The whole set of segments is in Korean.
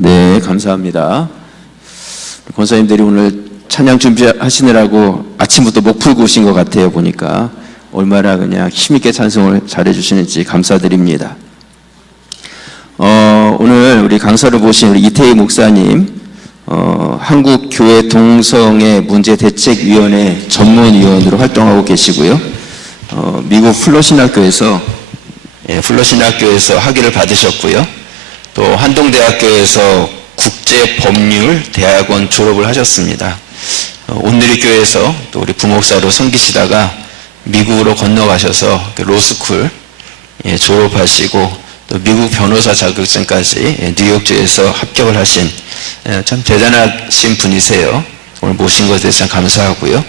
네, 감사합니다. 권사님들이 오늘 찬양 준비하시느라고 아침부터 목 풀고 오신 것 같아요. 보니까 얼마나 그냥 힘있게 찬송을 잘해주시는지 감사드립니다. 오늘 우리 강사를 보신 우리 이태희 목사님, 한국교회 동성애 문제대책위원회 전문위원으로 활동하고 계시고요. 미국 플러신학교에서 학위를 받으셨고요. 또 한동대학교에서 국제법률대학원 졸업을 하셨습니다. 온누리교회에서 또 우리 부목사로 섬기시다가 미국으로 건너가셔서 로스쿨 졸업하시고 또 미국 변호사 자격증까지 뉴욕주에서 합격을 하신 참 대단하신 분이세요. 오늘 모신 것에 대해서 참 감사하고요.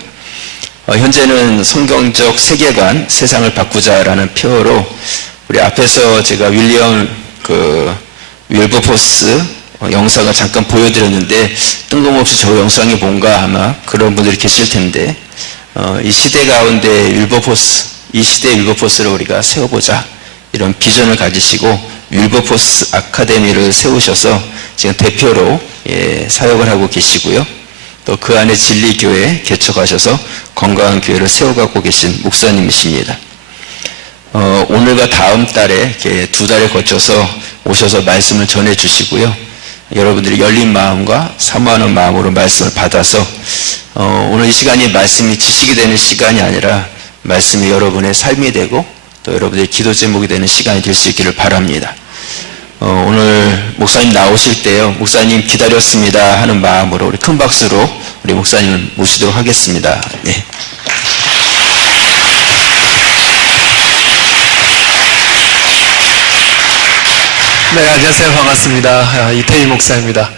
현재는 성경적 세계관, 세상을 바꾸자라는 표어로 우리 앞에서 제가 윌리엄 윌버포스 영상을 잠깐 보여드렸는데 뜬금없이 저 영상이 뭔가 아마 그런 분들이 계실 텐데 이 시대 가운데 이 시대의 윌버포스를 우리가 세워보자 이런 비전을 가지시고 윌버포스 아카데미를 세우셔서 지금 대표로 사역을 하고 계시고요. 또 그 안에 진리교회 개척하셔서 건강한 교회를 세워가고 계신 목사님이십니다. 오늘과 다음 달에 이렇게 2달에 거쳐서 오셔서 말씀을 전해주시고요. 여러분들이 열린 마음과 사모하는 마음으로 말씀을 받아서 오늘 이 시간이 말씀이 지식이 되는 시간이 아니라 말씀이 여러분의 삶이 되고 또 여러분들의 기도 제목이 되는 시간이 될 수 있기를 바랍니다. 오늘 목사님 나오실 때요, 목사님 기다렸습니다 하는 마음으로 우리 큰 박수로 우리 목사님을 모시도록 하겠습니다. 네. 네, 안녕하세요. 반갑습니다. 이태희 목사입니다.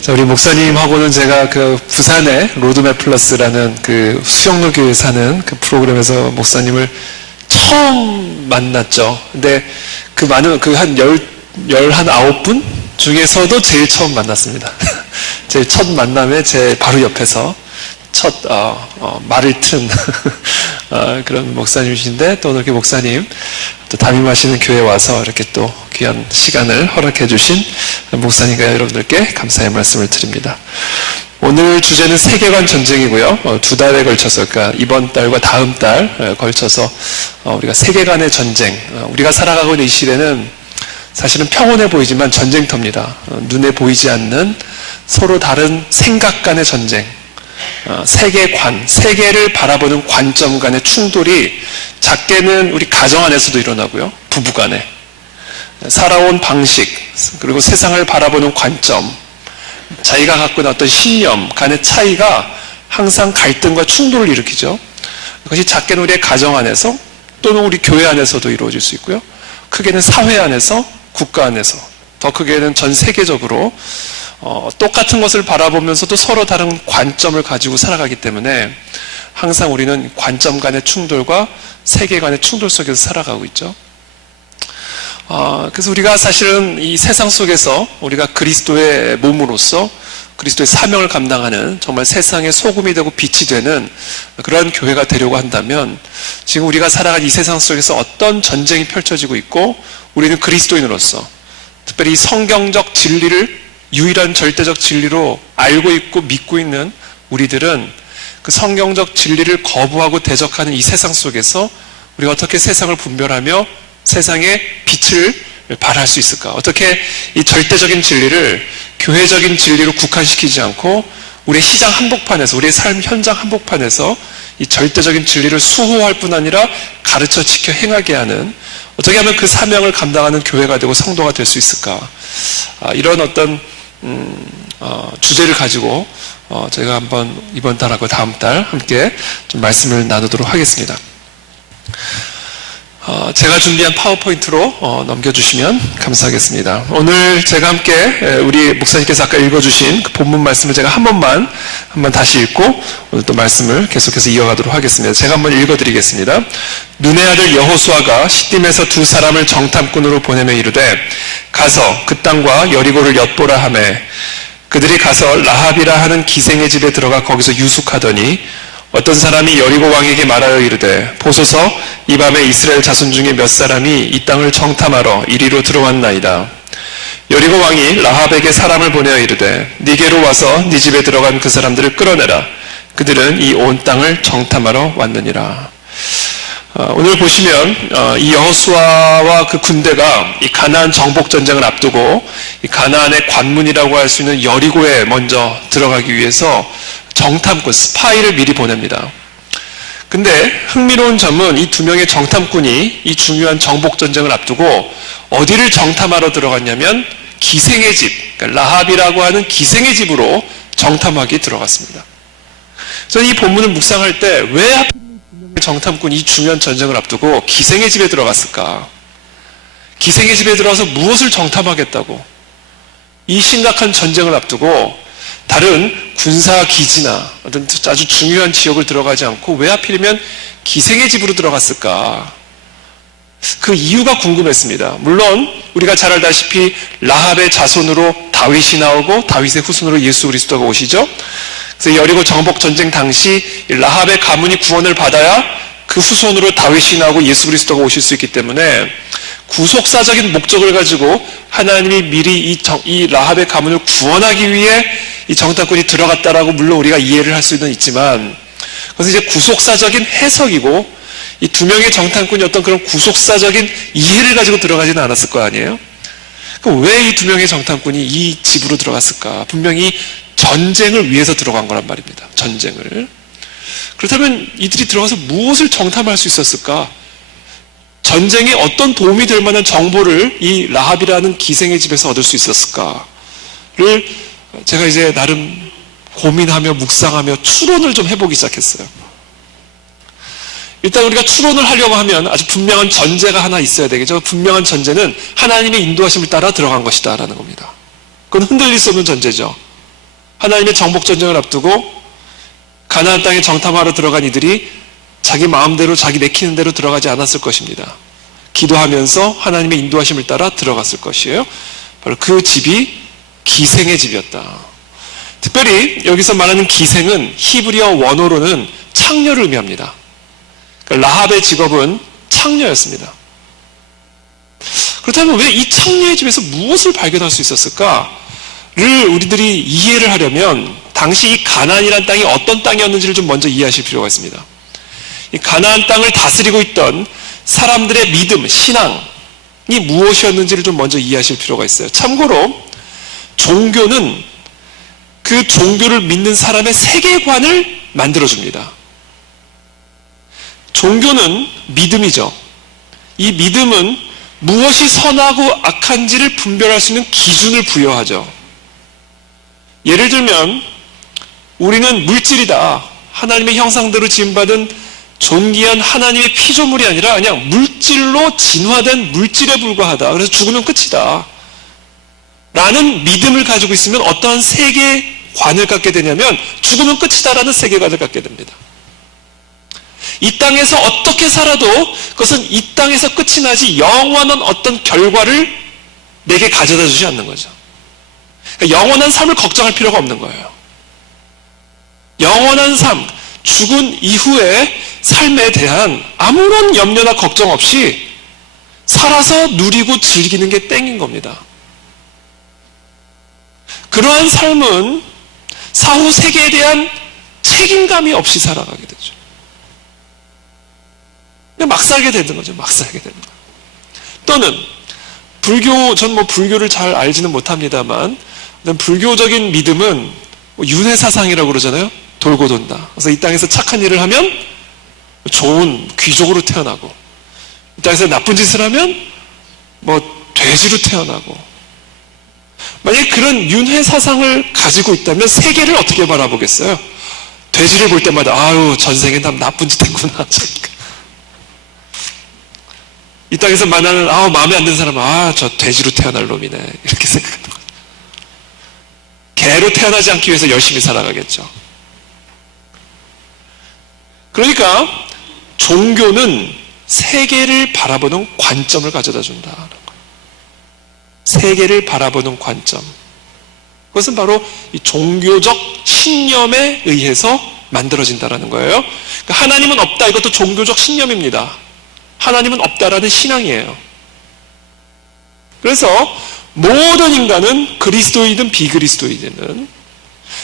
자, 우리 목사님하고는 제가 부산의 로드맵 플러스라는 수영로 교회에 사는 프로그램에서 목사님을 처음 만났죠. 근데 한 19분 중에서도 제일 처음 만났습니다. 제일 첫 만남에 제 바로 옆에서 말을 튼 그런 목사님이신데 또 오늘 이렇게 목사님 또 담임하시는 교회에 와서 이렇게 또 귀한 시간을 허락해 주신 목사님과 여러분들께 감사의 말씀을 드립니다. 오늘 주제는 세계관 전쟁이고요. 2달에 걸쳐서, 그러니까 이번 달과 다음 달 걸쳐서 우리가 세계관의 전쟁, 우리가 살아가고 있는 이 시대는 사실은 평온해 보이지만 전쟁터입니다. 눈에 보이지 않는 서로 다른 생각 간의 전쟁, 세계관, 세계를 바라보는 관점 간의 충돌이 작게는 우리 가정 안에서도 일어나고요. 부부 간에. 살아온 방식, 그리고 세상을 바라보는 관점, 자기가 갖고 있는 어떤 신념 간의 차이가 항상 갈등과 충돌을 일으키죠. 그것이 작게는 우리의 가정 안에서 또는 우리 교회 안에서도 이루어질 수 있고요. 크게는 사회 안에서, 국가 안에서, 더 크게는 전 세계적으로 똑같은 것을 바라보면서도 서로 다른 관점을 가지고 살아가기 때문에 항상 우리는 관점 간의 충돌과 세계 간의 충돌 속에서 살아가고 있죠. 그래서 우리가 사실은 이 세상 속에서 우리가 그리스도의 몸으로서 그리스도의 사명을 감당하는 정말 세상의 소금이 되고 빛이 되는 그러한 교회가 되려고 한다면 지금 우리가 살아가는 이 세상 속에서 어떤 전쟁이 펼쳐지고 있고 우리는 그리스도인으로서 특별히 이 성경적 진리를 유일한 절대적 진리로 알고 있고 믿고 있는 우리들은 그 성경적 진리를 거부하고 대적하는 이 세상 속에서 우리가 어떻게 세상을 분별하며 세상의 빛을 발할 수 있을까? 어떻게 이 절대적인 진리를 교회적인 진리로 국한시키지 않고 우리의 시장 한복판에서, 우리의 삶 현장 한복판에서 이 절대적인 진리를 수호할 뿐 아니라 가르쳐 지켜 행하게 하는, 어떻게 하면 그 사명을 감당하는 교회가 되고 성도가 될 수 있을까? 이런 어떤 주제를 가지고 제가 한번 이번 달하고 다음 달 함께 좀 말씀을 나누도록 하겠습니다. 제가 준비한 파워포인트로 넘겨주시면 감사하겠습니다. 오늘 제가 함께 우리 목사님께서 아까 읽어주신 그 본문 말씀을 제가 한번 다시 읽고 오늘 또 말씀을 계속해서 이어가도록 하겠습니다. 제가 한번 읽어드리겠습니다. 눈의 아들 여호수아가 시딤에서 2 사람을 정탐꾼으로 보내며 이르되 가서 그 땅과 여리고를 엿보라 하매 그들이 가서 라합이라 하는 기생의 집에 들어가 거기서 유숙하더니 어떤 사람이 여리고 왕에게 말하여 이르되 보소서 이 밤에 이스라엘 자손 중에 몇 사람이 이 땅을 정탐하러 이리로 들어왔나이다. 여리고 왕이 라합에게 사람을 보내어 이르되 네게로 와서 네 집에 들어간 그 사람들을 끌어내라. 그들은 이 온 땅을 정탐하러 왔느니라. 오늘 보시면 이 여호수아와 그 군대가 이 가나안 정복 전쟁을 앞두고 이 가나안의 관문이라고 할 수 있는 여리고에 먼저 들어가기 위해서 정탐꾼 스파이를 미리 보냅니다. 근데 흥미로운 점은 이 두 명의 정탐꾼이 이 중요한 정복 전쟁을 앞두고 어디를 정탐하러 들어갔냐면 기생의 집, 그러니까 라합이라고 하는 기생의 집으로 정탐하기 들어갔습니다. 저는 이 본문을 묵상할 때 왜 하필 정탐꾼이 이 중요한 전쟁을 앞두고 기생의 집에 들어갔을까? 기생의 집에 들어가서 무엇을 정탐하겠다고? 이 심각한 전쟁을 앞두고 다른 군사 기지나 어떤 아주 중요한 지역을 들어가지 않고 왜 하필이면 기생의 집으로 들어갔을까? 그 이유가 궁금했습니다. 물론 우리가 잘 알다시피 라합의 자손으로 다윗이 나오고 다윗의 후손으로 예수 그리스도가 오시죠. 그래서 여리고 정복 전쟁 당시 라합의 가문이 구원을 받아야 그 후손으로 다윗이 나오고 예수 그리스도가 오실 수 있기 때문에 구속사적인 목적을 가지고 하나님이 미리 이 라합의 가문을 구원하기 위해 이 정탐꾼이 들어갔다라고 물론 우리가 이해를 할 수는 있지만 그것은 이제 구속사적인 해석이고 이 두 명의 정탐꾼이 어떤 그런 구속사적인 이해를 가지고 들어가지는 않았을 거 아니에요? 그럼 왜 이 두 명의 정탐꾼이 이 집으로 들어갔을까? 분명히 전쟁을 위해서 들어간 거란 말입니다. 전쟁을. 그렇다면 이들이 들어가서 무엇을 정탐할 수 있었을까? 전쟁에 어떤 도움이 될 만한 정보를 이 라합이라는 기생의 집에서 얻을 수 있었을까를 제가 이제 나름 고민하며 묵상하며 추론을 좀 해보기 시작했어요. 일단 우리가 추론을 하려고 하면 아주 분명한 전제가 하나 있어야 되겠죠. 분명한 전제는 하나님의 인도하심을 따라 들어간 것이다 라는 겁니다. 그건 흔들릴 수 없는 전제죠. 하나님의 정복 전쟁을 앞두고 가나안 땅에 정탐하러 들어간 이들이 자기 마음대로 자기 내키는 대로 들어가지 않았을 것입니다. 기도하면서 하나님의 인도하심을 따라 들어갔을 것이에요. 바로 그 집이 기생의 집이었다. 특별히 여기서 말하는 기생은 히브리어 원어로는 창녀를 의미합니다. 그러니까 라합의 직업은 창녀였습니다. 그렇다면 왜 이 창녀의 집에서 무엇을 발견할 수 있었을까를 우리들이 이해를 하려면 당시 이 가나안이라는 땅이 어떤 땅이었는지를 좀 먼저 이해하실 필요가 있습니다. 이 가나안 땅을 다스리고 있던 사람들의 믿음, 신앙이 무엇이었는지를 좀 먼저 이해하실 필요가 있어요. 참고로 종교는 그 종교를 믿는 사람의 세계관을 만들어줍니다. 종교는 믿음이죠. 이 믿음은 무엇이 선하고 악한지를 분별할 수 있는 기준을 부여하죠. 예를 들면 우리는 물질이다. 하나님의 형상대로 지음받은 존귀한 하나님의 피조물이 아니라 그냥 물질로 진화된 물질에 불과하다. 그래서 죽으면 끝이다. 라는 믿음을 가지고 있으면 어떠한 세계관을 갖게 되냐면 죽으면 끝이다라는 세계관을 갖게 됩니다. 이 땅에서 어떻게 살아도 그것은 이 땅에서 끝이 나지 영원한 어떤 결과를 내게 가져다 주지 않는 거죠. 그러니까 영원한 삶을 걱정할 필요가 없는 거예요. 영원한 삶, 죽은 이후의 삶에 대한 아무런 염려나 걱정 없이 살아서 누리고 즐기는 게 땡인 겁니다. 그러한 삶은 사후 세계에 대한 책임감이 없이 살아가게 되죠. 그냥 막 살게 되는 거죠. 막 살게 되는 거예요. 또는 전 불교를 잘 알지는 못합니다만 불교적인 믿음은 윤회사상이라고 그러잖아요. 돌고 돈다. 그래서 이 땅에서 착한 일을 하면 좋은 귀족으로 태어나고 이 땅에서 나쁜 짓을 하면 돼지로 태어나고 만약에 그런 윤회사상을 가지고 있다면 세계를 어떻게 바라보겠어요? 돼지를 볼 때마다 아유 전생에 난 나쁜 짓 했구나. 이 땅에서 만나는 마음에 안 드는 사람은 저 돼지로 태어날 놈이네 이렇게 생각하는 거예요. 개로 태어나지 않기 위해서 열심히 살아가겠죠. 그러니까 종교는 세계를 바라보는 관점을 가져다 준다는 거예요. 세계를 바라보는 관점. 그것은 바로 이 종교적 신념에 의해서 만들어진다는 거예요. 그러니까 하나님은 없다. 이것도 종교적 신념입니다. 하나님은 없다라는 신앙이에요. 그래서 모든 인간은 그리스도이든 비그리스도이든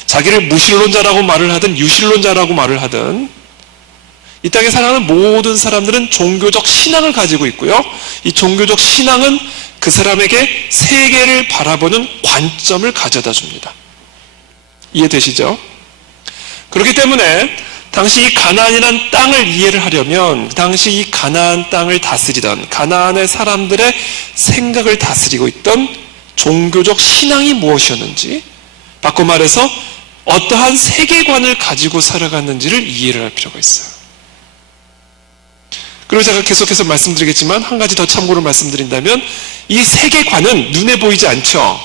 자기를 무신론자라고 말을 하든 유신론자라고 말을 하든 이 땅에 살아가는 모든 사람들은 종교적 신앙을 가지고 있고요. 이 종교적 신앙은 그 사람에게 세계를 바라보는 관점을 가져다 줍니다. 이해되시죠? 그렇기 때문에 당시 이 가나안이라는 땅을 이해를 하려면 당시 이 가나안 땅을 다스리던 가나안의 사람들의 생각을 다스리고 있던 종교적 신앙이 무엇이었는지, 바꿔 말해서 어떠한 세계관을 가지고 살아갔는지를 이해를 할 필요가 있어요. 그리고 제가 계속해서 말씀드리겠지만 한 가지 더 참고로 말씀드린다면 이 세계관은 눈에 보이지 않죠.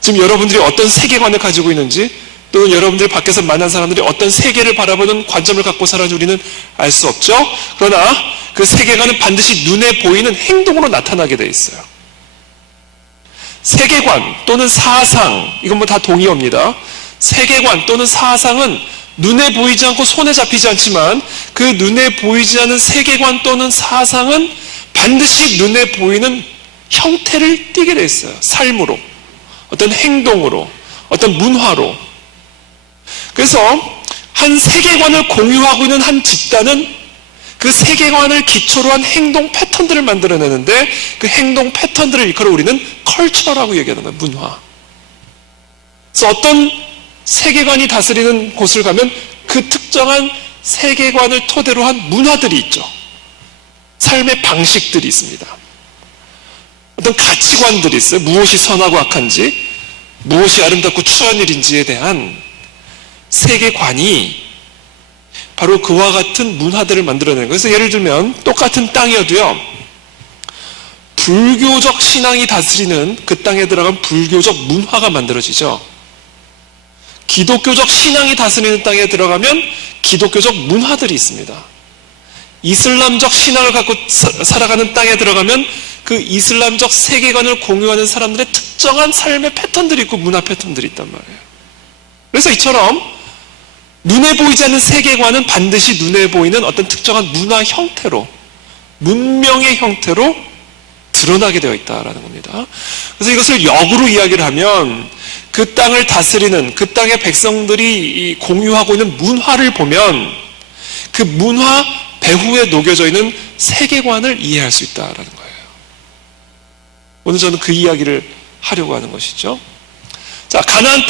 지금 여러분들이 어떤 세계관을 가지고 있는지, 또는 여러분들이 밖에서 만난 사람들이 어떤 세계를 바라보는 관점을 갖고 살아는지 우리는 알 수 없죠. 그러나 그 세계관은 반드시 눈에 보이는 행동으로 나타나게 돼 있어요. 세계관 또는 사상, 이건 뭐 다 동의어입니다. 세계관 또는 사상은 눈에 보이지 않고 손에 잡히지 않지만 그 눈에 보이지 않는 세계관 또는 사상은 반드시 눈에 보이는 형태를 띠게 돼 있어요. 삶으로, 어떤 행동으로, 어떤 문화로. 그래서 한 세계관을 공유하고 있는 한 집단은 그 세계관을 기초로 한 행동 패턴들을 만들어내는데 그 행동 패턴들을 일컬어 우리는 컬처라고 얘기하는 거예요. 문화. 그래서 어떤 세계관이 다스리는 곳을 가면 그 특정한 세계관을 토대로 한 문화들이 있죠. 삶의 방식들이 있습니다. 어떤 가치관들이 있어요. 무엇이 선하고 악한지, 무엇이 아름답고 추한 일인지에 대한 세계관이 바로 그와 같은 문화들을 만들어내는 거예요. 그래서 예를 들면 똑같은 땅이어도요, 불교적 신앙이 다스리는 그 땅에 들어간 불교적 문화가 만들어지죠. 기독교적 신앙이 다스리는 땅에 들어가면 기독교적 문화들이 있습니다. 이슬람적 신앙을 갖고 살아가는 땅에 들어가면 그 이슬람적 세계관을 공유하는 사람들의 특정한 삶의 패턴들이 있고 문화 패턴들이 있단 말이에요. 그래서 이처럼 눈에 보이지 않는 세계관은 반드시 눈에 보이는 어떤 특정한 문화 형태로, 문명의 형태로 드러나게 되어 있다는 겁니다. 그래서 이것을 역으로 이야기를 하면 그 땅을 다스리는 그 땅의 백성들이 공유하고 있는 문화를 보면 그 문화 배후에 녹여져 있는 세계관을 이해할 수 있다는 거예요. 오늘 저는 그 이야기를 하려고 하는 것이죠. 자, 가나안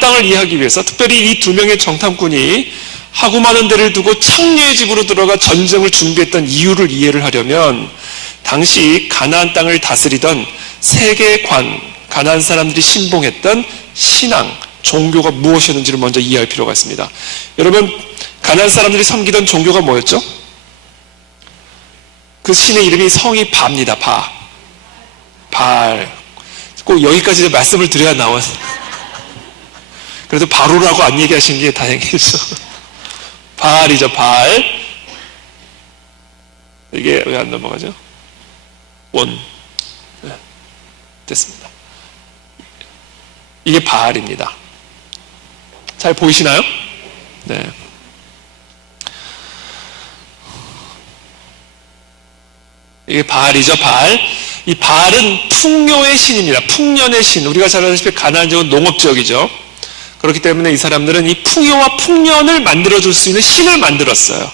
땅을 이해하기 위해서 특별히 이 두 명의 정탐꾼이 하고 많은 데를 두고 창녀의 집으로 들어가 전쟁을 준비했던 이유를 이해를 하려면 당시 가나안 땅을 다스리던 세계관, 가나안 사람들이 신봉했던 신앙, 종교가 무엇이었는지를 먼저 이해할 필요가 있습니다. 여러분, 가나안 사람들이 섬기던 종교가 뭐였죠? 그 신의 이름이 성이 바입니다. 바알. 꼭 여기까지 말씀을 드려야 나와서. 그래도 바로라고 안 얘기하신 게 다행이죠. 바알이죠, 바알. 이게 왜 안 넘어가죠? 원. 네, 됐습니다. 이게 바알입니다. 잘 보이시나요? 네. 이게 바알이죠, 바알. 이 바알은 풍요의 신입니다. 풍년의 신. 우리가 잘 아시다시피 가나안 지역은 농업지역이죠. 그렇기 때문에 이 사람들은 이 풍요와 풍년을 만들어줄 수 있는 신을 만들었어요.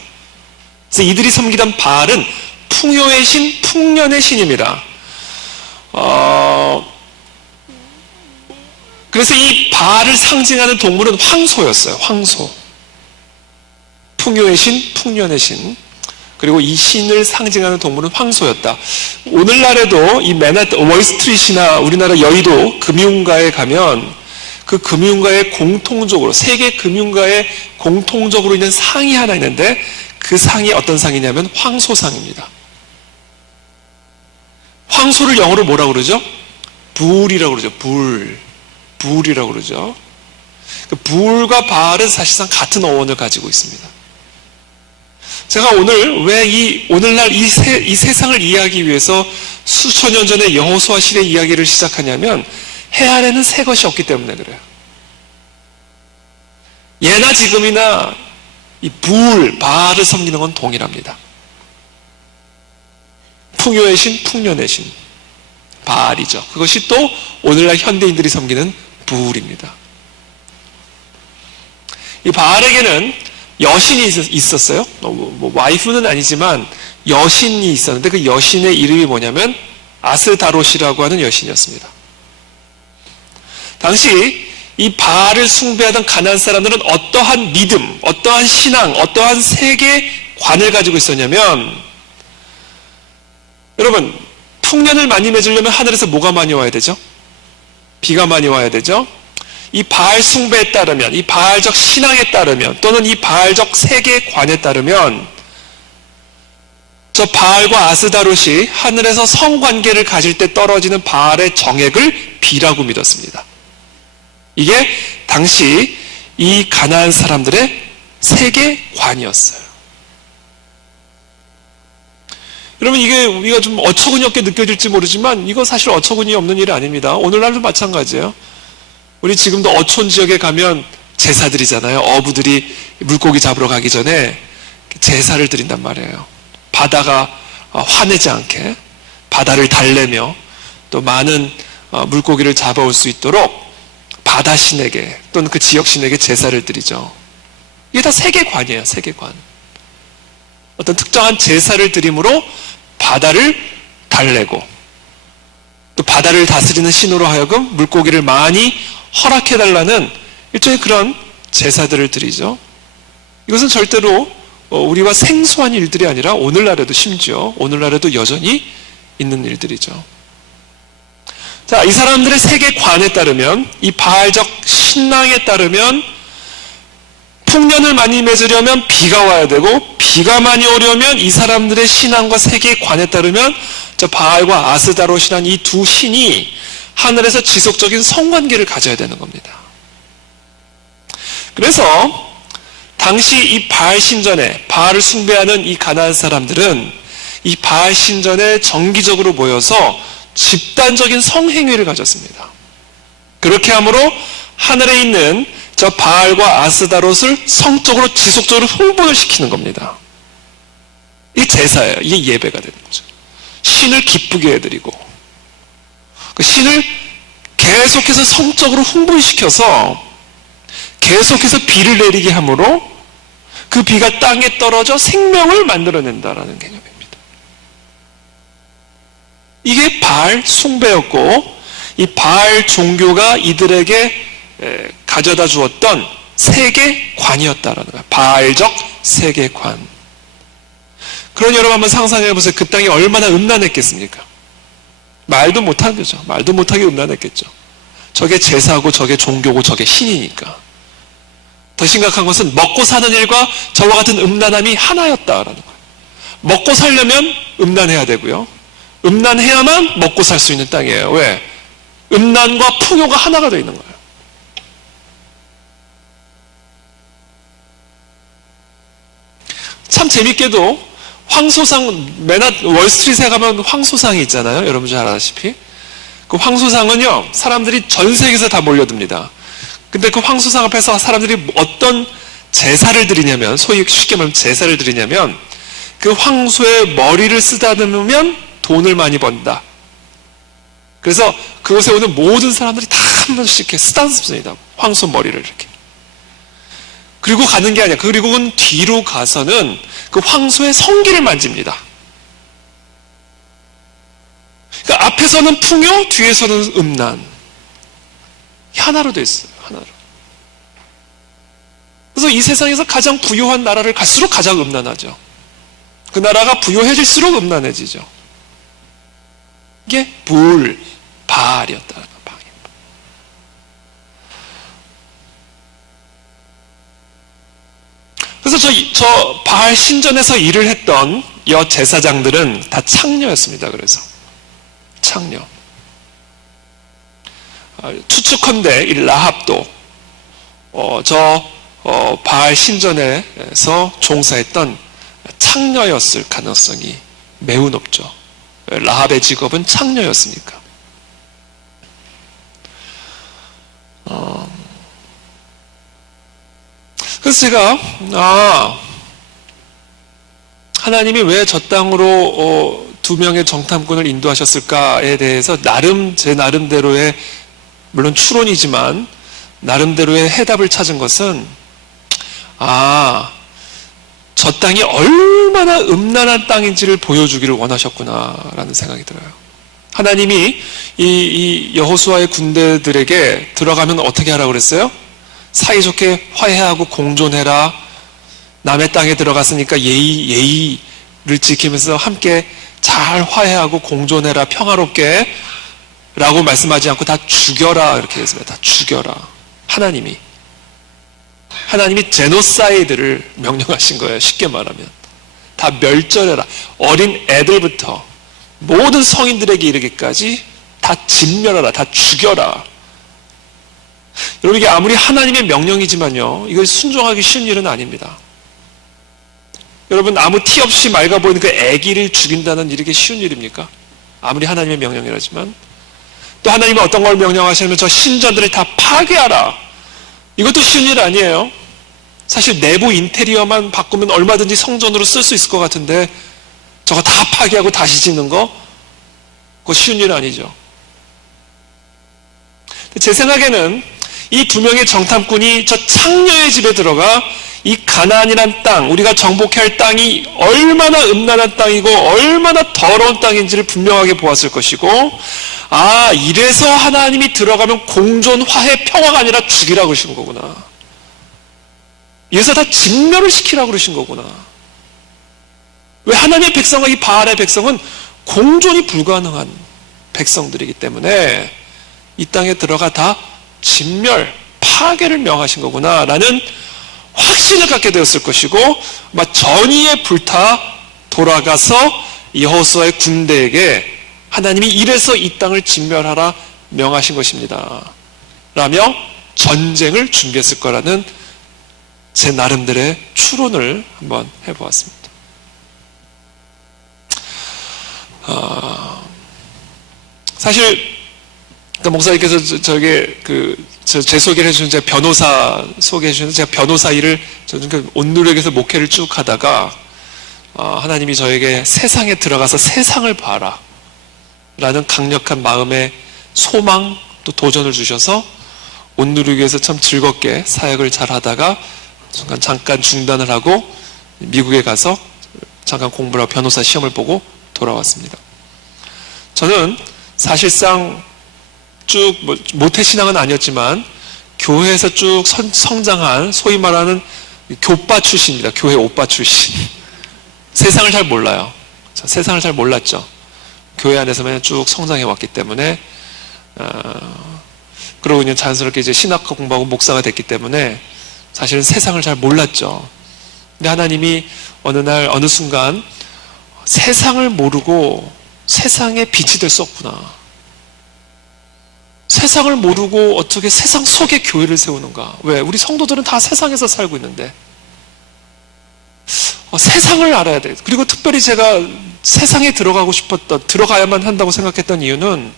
그래서 이들이 섬기던 바알은 풍요의 신, 풍년의 신입니다. 그래서 이 바알을 상징하는 동물은 황소였어요. 황소. 풍요의 신, 풍년의 신. 그리고 이 신을 상징하는 동물은 황소였다. 오늘날에도 이 맨하탄, 월스트리트나 우리나라 여의도 금융가에 가면 그 금융가에 공통적으로, 세계 금융가에 공통적으로 있는 상이 하나 있는데 그 상이 어떤 상이냐면 황소상입니다. 황소를 영어로 뭐라고 그러죠? 불이라고 그러죠. 불이라고 그러죠. 그 불과 바알은 사실상 같은 어원을 가지고 있습니다. 제가 오늘 왜 오늘날 이 세상을 이해하기 위해서 수천 년 전에 여호수아 시대 이야기를 시작하냐면 해 아래는 새 것이 없기 때문에 그래요. 예나 지금이나 이 바알을 섬기는 건 동일합니다. 풍요의 신, 풍년의 신. 바알이죠. 그것이 또 오늘날 현대인들이 섬기는 부울입니다. 이 바알에게는 여신이 있었어요. 와이프는 아니지만 여신이 있었는데 그 여신의 이름이 뭐냐면 아스다롯이라고 하는 여신이었습니다. 당시 이 바알을 숭배하던 가나안 사람들은 어떠한 믿음, 어떠한 신앙, 어떠한 세계관을 가지고 있었냐면, 여러분, 풍년을 많이 맺으려면 하늘에서 뭐가 많이 와야 되죠? 비가 많이 와야 되죠? 이 바알 숭배에 따르면, 이 바알적 신앙에 따르면, 또는 이 바알적 세계관에 따르면 저 바알과 아스다롯이 하늘에서 성관계를 가질 때 떨어지는 바알의 정액을 비라고 믿었습니다. 이게 당시 이 가나안 사람들의 세계관이었어요. 여러분, 이게 우리가 좀 어처구니 없게 느껴질지 모르지만 이거 사실 어처구니 없는 일이 아닙니다. 오늘날도 마찬가지예요. 우리 지금도 어촌 지역에 가면 제사 드리잖아요. 어부들이 물고기 잡으러 가기 전에 제사를 드린단 말이에요. 바다가 화내지 않게 바다를 달래며 또 많은 물고기를 잡아올 수 있도록 바다 신에게 또는 그 지역 신에게 제사를 드리죠. 이게 다 세계관이에요. 세계관. 어떤 특정한 제사를 드림으로 바다를 달래고 또 바다를 다스리는 신으로 하여금 물고기를 많이 허락해달라는 일종의 그런 제사들을 드리죠. 이것은 절대로 우리와 생소한 일들이 아니라 오늘날에도 심지어 오늘날에도 여전히 있는 일들이죠. 자, 이 사람들의 세계관에 따르면, 이 바알적 신앙에 따르면 풍년을 많이 맺으려면 비가 와야 되고, 비가 많이 오려면 이 사람들의 신앙과 세계관에 따르면 저 바알과 아스다롯이라는 이 두 신이 하늘에서 지속적인 성관계를 가져야 되는 겁니다. 그래서 당시 이 바알 신전에 바알을 숭배하는 이 가나안 사람들은 이 바알 신전에 정기적으로 모여서 집단적인 성행위를 가졌습니다. 그렇게 함으로 하늘에 있는 저 바알과 아스다롯을 성적으로 지속적으로 흥분을 시키는 겁니다. 이게 제사예요. 이게 예배가 되는 거죠. 신을 기쁘게 해드리고 그 신을 계속해서 성적으로 흥분시켜서 계속해서 비를 내리게 함으로 그 비가 땅에 떨어져 생명을 만들어낸다라는 개념입니다. 이게 바알 숭배였고 이 바알 종교가 이들에게 가져다 주었던 세계관이었다라는 거예요. 바알적 세계관. 그러니 여러분 한번 상상해 보세요. 그 땅이 얼마나 음란했겠습니까? 말도 못한 거죠. 말도 못하게 음란했겠죠. 저게 제사고 저게 종교고 저게 신이니까. 더 심각한 것은 먹고 사는 일과 저와 같은 음란함이 하나였다라는 거예요. 먹고 살려면 음란해야 되고요. 음란해야만 먹고 살 수 있는 땅이에요. 왜? 음란과 풍요가 하나가 되어 있는 거예요. 참 재밌게도 황소상, 월스트리트에 가면 황소상이 있잖아요. 여러분 잘 아시다시피. 그 황소상은요, 사람들이 전 세계에서 다 몰려듭니다. 근데 그 황소상 앞에서 사람들이 어떤 제사를 드리냐면, 소위 쉽게 말하면 제사를 드리냐면, 그 황소의 머리를 쓰다듬으면 돈을 많이 번다. 그래서 그곳에 오는 모든 사람들이 다 한 번씩 이렇게 쓰다듬습니다. 황소 머리를 이렇게. 그리고 가는 게 아니야. 그리고는 뒤로 가서는 그 황소의 성기를 만집니다. 그러니까 앞에서는 풍요, 뒤에서는 음란. 하나로 돼 있어요. 하나로. 그래서 이 세상에서 가장 부유한 나라를 갈수록 가장 음란하죠. 그 나라가 부유해질수록 음란해지죠. 이게 바알이었다는 거예요. 그래서 저 바알 신전에서 일을 했던 여 제사장들은 다 창녀였습니다. 그래서 창녀. 추측컨대 이 라합도 바알 신전에서 종사했던 창녀였을 가능성이 매우 높죠. 라합의 직업은 창녀였으니까. 그래서 제가 하나님이 왜 저 땅으로 두 명의 정탐꾼을 인도하셨을까에 대해서 제 나름대로의, 물론 추론이지만 나름대로의 해답을 찾은 것은, 저 땅이 얼마나 음란한 땅인지를 보여주기를 원하셨구나라는 생각이 들어요. 하나님이 이 여호수아의 군대들에게 들어가면 어떻게 하라고 그랬어요? 사이좋게 화해하고 공존해라. 남의 땅에 들어갔으니까 예의를 지키면서 함께 잘 화해하고 공존해라, 평화롭게 라고 말씀하지 않고 다 죽여라 이렇게 했습니다. 다 죽여라. 하나님이 제노사이드를 명령하신 거예요. 쉽게 말하면 다 멸절해라. 어린 애들부터 모든 성인들에게 이르기까지 다 진멸하라, 다 죽여라. 여러분, 이게 아무리 하나님의 명령이지만요, 이걸 순종하기 쉬운 일은 아닙니다. 여러분, 아무 티 없이 맑아 보이는 그 아기를 죽인다는 일이 쉬운 일입니까? 아무리 하나님의 명령이라지만. 또 하나님은 어떤 걸 명령하시면 저 신전들을 다 파괴하라. 이것도 쉬운 일 아니에요. 사실 내부 인테리어만 바꾸면 얼마든지 성전으로 쓸 수 있을 것 같은데 저거 다 파괴하고 다시 짓는 거? 그거 쉬운 일 아니죠. 제 생각에는 이 두 명의 정탐꾼이 저 창녀의 집에 들어가 이 가나안이란 땅, 우리가 정복해야 할 땅이 얼마나 음란한 땅이고 얼마나 더러운 땅인지를 분명하게 보았을 것이고, 이래서 하나님이 들어가면 공존, 화해, 평화가 아니라 죽이라고 그러신 거구나. 이래서 다 진멸을 시키라고 그러신 거구나. 왜? 하나님의 백성과 이 바알의 백성은 공존이 불가능한 백성들이기 때문에 이 땅에 들어가 다 진멸, 파괴를 명하신 거구나 라는 확신을 갖게 되었을 것이고, 아마 전의에 불타 돌아가서 여호수아의 군대에게 하나님이 이래서 이 땅을 진멸하라 명하신 것입니다 라며 전쟁을 준비했을 거라는 제 나름대로의 추론을 한번 해보았습니다. 사실 목사님께서 제 소개를 해주신, 제가 변호사 소개해 주셨는데, 제가 변호사 일을 저는 온누력에서 목회를 쭉 하다가 하나님이 저에게 세상에 들어가서 세상을 봐라 라는 강력한 마음의 소망 또 도전을 주셔서 온누력에서 참 즐겁게 사역을 잘 하다가 잠깐 중단을 하고 미국에 가서 잠깐 공부를 하고 변호사 시험을 보고 돌아왔습니다. 저는 사실상 쭉 모태신앙은 아니었지만 교회에서 쭉 성장한 소위 말하는 교빠 출신입니다. 교회 오빠 출신. 세상을 잘 몰라요. 세상을 잘 몰랐죠. 교회 안에서만 쭉 성장해 왔기 때문에, 그러고 그냥 자연스럽게 이제 신학과 공부하고 목사가 됐기 때문에 사실은 세상을 잘 몰랐죠. 근데 하나님이 어느 날 어느 순간 세상을 모르고 세상에 빛이 될 수 없구나. 세상을 모르고 어떻게 세상 속에 교회를 세우는가? 왜? 우리 성도들은 다 세상에서 살고 있는데 세상을 알아야 돼. 그리고 특별히 제가 세상에 들어가고 싶었던, 들어가야만 한다고 생각했던 이유는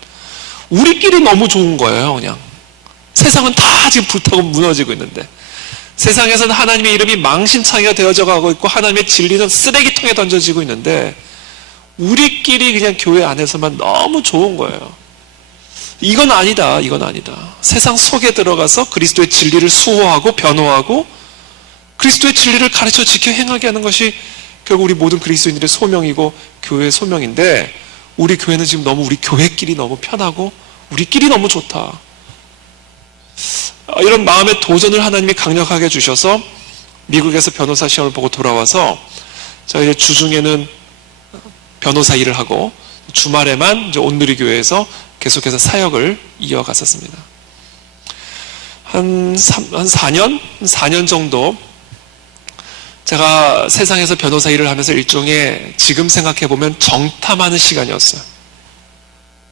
우리끼리 너무 좋은 거예요. 그냥 세상은 다 지금 불타고 무너지고 있는데, 세상에서는 하나님의 이름이 망신창이가 되어져 가고 있고 하나님의 진리는 쓰레기통에 던져지고 있는데 우리끼리 그냥 교회 안에서만 너무 좋은 거예요. 이건 아니다. 세상 속에 들어가서 그리스도의 진리를 수호하고 변호하고 그리스도의 진리를 가르쳐 지켜 행하게 하는 것이 결국 우리 모든 그리스도인들의 소명이고 교회의 소명인데, 우리 교회는 지금 너무 우리 교회끼리 너무 편하고 우리끼리 너무 좋다. 이런 마음의 도전을 하나님이 강력하게 주셔서 미국에서 변호사 시험을 보고 돌아와서 제가 이제 주중에는 변호사 일을 하고 주말에만 이제 온누리교회에서 계속해서 사역을 이어갔었습니다. 한 4년 정도 제가 세상에서 변호사 일을 하면서 일종의, 지금 생각해보면 정탐하는 시간이었어요.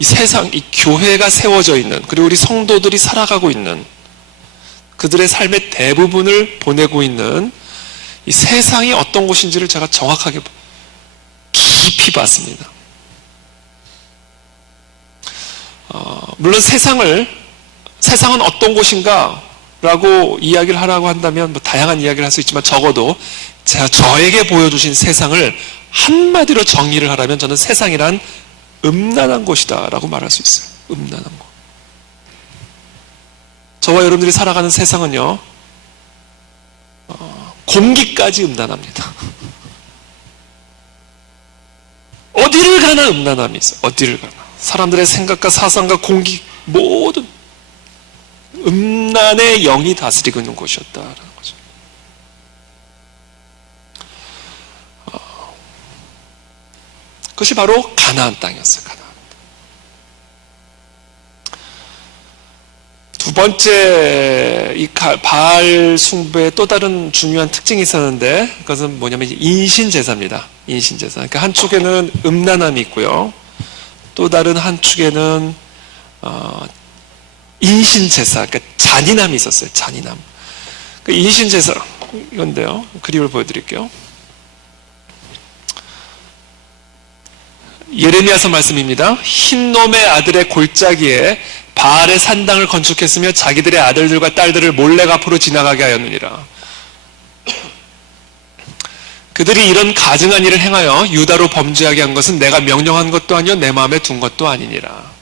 이 세상, 이 교회가 세워져 있는, 그리고 우리 성도들이 살아가고 있는, 그들의 삶의 대부분을 보내고 있는 이 세상이 어떤 곳인지를 제가 정확하게 깊이 봤습니다. 물론 세상은 어떤 곳인가 라고 이야기를 하라고 한다면 다양한 이야기를 할 수 있지만, 적어도 제가 저에게 보여주신 세상을 한마디로 정의를 하라면 저는 세상이란 음란한 곳이다 라고 말할 수 있어요. 음란한 곳. 저와 여러분들이 살아가는 세상은요, 공기까지 음란합니다. 어디를 가나 음란함이 있어요. 어디를 가나. 사람들의 생각과 사상과 공기 모든 음란의 영이 다스리고 있는 곳이었다라는 거죠. 그것이 바로 가나안 땅이었어요. 가나안. 두 번째 이 바알 숭배의 또 다른 중요한 특징이 있었는데 그것은 뭐냐면 인신제사입니다. 인신제사. 그러니까 한쪽에는 음란함이 있고요. 또 다른 한쪽에는 인신제사, 그러니까 잔인함이 있었어요. 잔인함. 그 인신제사 이건데요. 그림을 보여드릴게요. 예레미야서 말씀입니다. 흰놈의 아들의 골짜기에 바알의 산당을 건축했으며 자기들의 아들들과 딸들을 몰래 앞으로 지나가게 하였느니라. 그들이 이런 가증한 일을 행하여 유다로 범죄하게 한 것은 내가 명령한 것도 아니요 내 마음에 둔 것도 아니니라.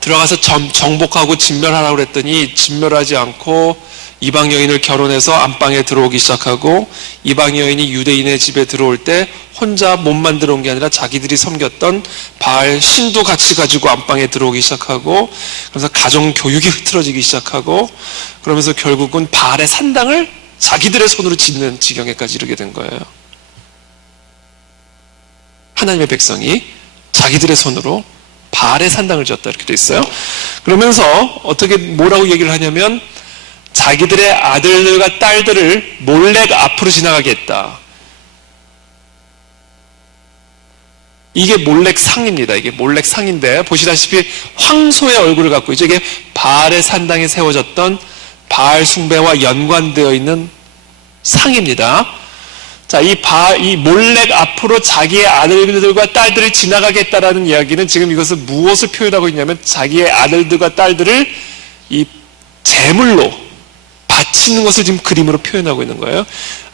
들어가서 정복하고 진멸하라고 그랬더니 진멸하지 않고 이방 여인을 결혼해서 안방에 들어오기 시작하고 이방 여인이 유대인의 집에 들어올 때 혼자 몸만 들어온 게 아니라 자기들이 섬겼던 바알 신도 같이 가지고 안방에 들어오기 시작하고 그래서 가정 교육이 흐트러지기 시작하고 그러면서 결국은 바알의 산당을 자기들의 손으로 짓는 지경에까지 이르게 된 거예요. 하나님의 백성이 자기들의 손으로 바알의 산당을 지었다 이렇게 돼 있어요. 그러면서 어떻게 뭐라고 얘기를 하냐면 자기들의 아들들과 딸들을 몰래 앞으로 지나가게 했다. 이게 몰렉상입니다. 이게 몰렉상인데 보시다시피 황소의 얼굴을 갖고 있죠. 이게 바알의 산당에 세워졌던 바알 숭배와 연관되어 있는 상입니다. 자, 이 몰렉 앞으로 자기의 아들들과 딸들을 지나가게 했다라는 이야기는 지금 이것은 무엇을 표현하고 있냐면 자기의 아들들과 딸들을 이 제물로 바치는 것을 지금 그림으로 표현하고 있는 거예요.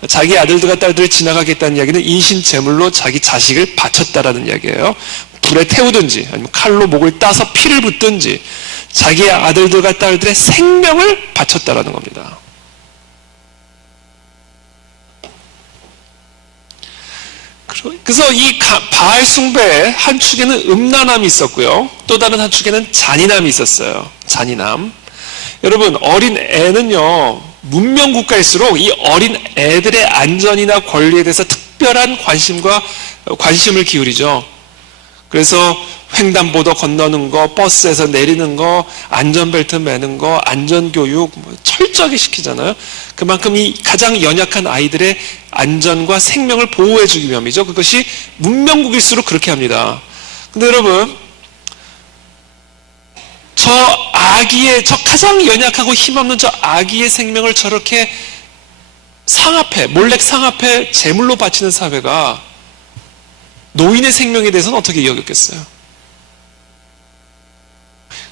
자기 아들들과 딸들을 지나가겠다는 이야기는 인신 제물로 자기 자식을 바쳤다라는 이야기예요. 불에 태우든지 아니면 칼로 목을 따서 피를 붓든지 자기의 아들들과 딸들의 생명을 바쳤다라는 겁니다. 그래서 이 바알 숭배의 한 축에는 음란함이 있었고요. 또 다른 한 축에는 잔인함이 있었어요. 잔인함. 여러분, 어린 애는요, 문명 국가일수록 이 어린 애들의 안전이나 권리에 대해서 특별한 관심을 기울이죠. 그래서 횡단보도 건너는 거, 버스에서 내리는 거, 안전벨트 매는 거, 안전교육 철저하게 시키잖아요. 그만큼 이 가장 연약한 아이들의 안전과 생명을 보호해주기 위함이죠. 그것이 문명국일수록 그렇게 합니다. 근데 여러분, 저 가장 연약하고 힘없는 저 아기의 생명을 저렇게 몰렉 상앞에 제물로 바치는 사회가 노인의 생명에 대해서는 어떻게 여겼겠어요?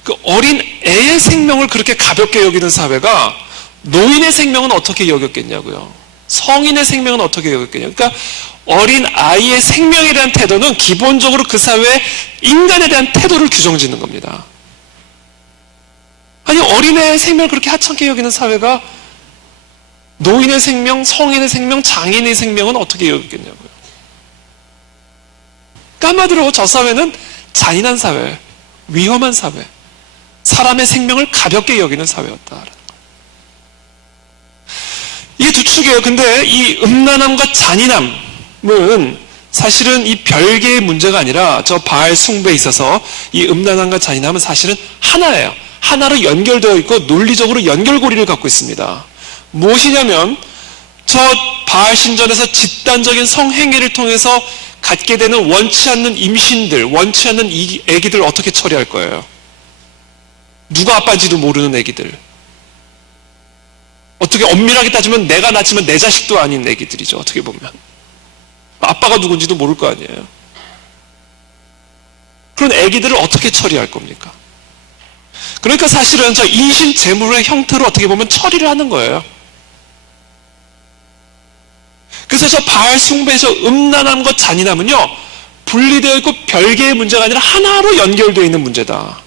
그 어린 애의 생명을 그렇게 가볍게 여기는 사회가 노인의 생명은 어떻게 여겼겠냐고요. 성인의 생명은 어떻게 여겼겠냐고요. 그러니까 어린 아이의 생명에 대한 태도는 기본적으로 그 사회의 인간에 대한 태도를 규정짓는 겁니다. 아니, 어린애의 생명을 그렇게 하찮게 여기는 사회가 노인의 생명, 성인의 생명, 장애인의 생명은 어떻게 여겼겠냐고요. 한마디로 저 사회는 잔인한 사회, 위험한 사회, 사람의 생명을 가볍게 여기는 사회였다. 이게 두 축이에요. 근데 이 음란함과 잔인함은 사실은 이 별개의 문제가 아니라 저 바알 숭배에 있어서 이 음란함과 잔인함은 사실은 하나예요. 하나로 연결되어 있고 논리적으로 연결고리를 갖고 있습니다. 무엇이냐면 저 바알 신전에서 집단적인 성행위를 통해서 갖게 되는 원치 않는 임신들, 원치 않는 애기들 어떻게 처리할 거예요? 누가 아빠인지도 모르는 애기들. 어떻게 엄밀하게 따지면 내가 낳지만 내 자식도 아닌 애기들이죠. 어떻게 보면. 아빠가 누군지도 모를 거 아니에요. 그런 애기들을 어떻게 처리할 겁니까? 그러니까 사실은 저 인신 제물의 형태로 어떻게 보면 처리를 하는 거예요. 그래서 저 바알 숭배에서 음란한 것, 잔인함은요, 분리되어 있고 별개의 문제가 아니라 하나로 연결되어 있는 문제다.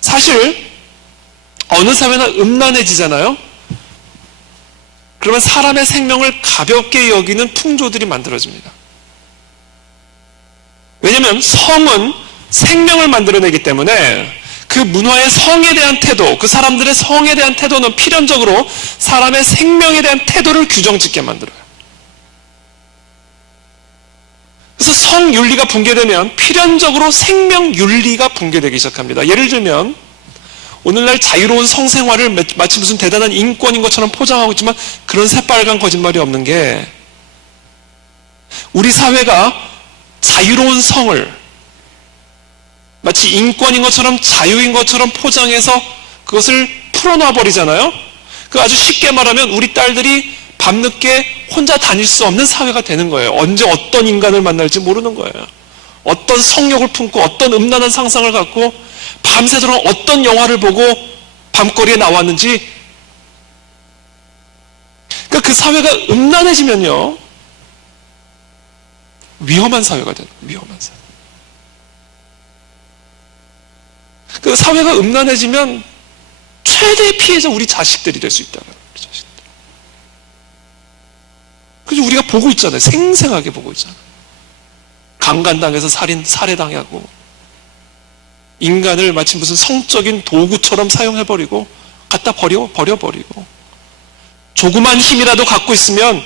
사실 어느 사회나 음란해지잖아요. 그러면 사람의 생명을 가볍게 여기는 풍조들이 만들어집니다. 왜냐하면 성은 생명을 만들어내기 때문에 그 문화의 성에 대한 태도, 그 사람들의 성에 대한 태도는 필연적으로 사람의 생명에 대한 태도를 규정짓게 만들어요. 그래서 성윤리가 붕괴되면 필연적으로 생명윤리가 붕괴되기 시작합니다. 예를 들면 오늘날 자유로운 성생활을 마치 무슨 대단한 인권인 것처럼 포장하고 있지만 그런 새빨간 거짓말이 없는 게, 우리 사회가 자유로운 성을 마치 인권인 것처럼 자유인 것처럼 포장해서 그것을 풀어놔버리잖아요. 그 아주 쉽게 말하면 우리 딸들이 밤늦게 혼자 다닐 수 없는 사회가 되는 거예요. 언제 어떤 인간을 만날지 모르는 거예요. 어떤 성욕을 품고 어떤 음란한 상상을 갖고 밤새도록 어떤 영화를 보고 밤거리에 나왔는지. 그러니까 그 사회가 음란해지면요, 위험한 사회가 돼요. 위험한 사회. 그 사회가 음란해지면 최대의 피해자 우리 자식들이 될 수 있다는 거예요. 우리 자식들. 그래서 우리가 보고 있잖아요. 생생하게 보고 있잖아요. 강간당해서 살해당하고, 인간을 마치 무슨 성적인 도구처럼 사용해버리고 갖다 버려버리고, 조그만 힘이라도 갖고 있으면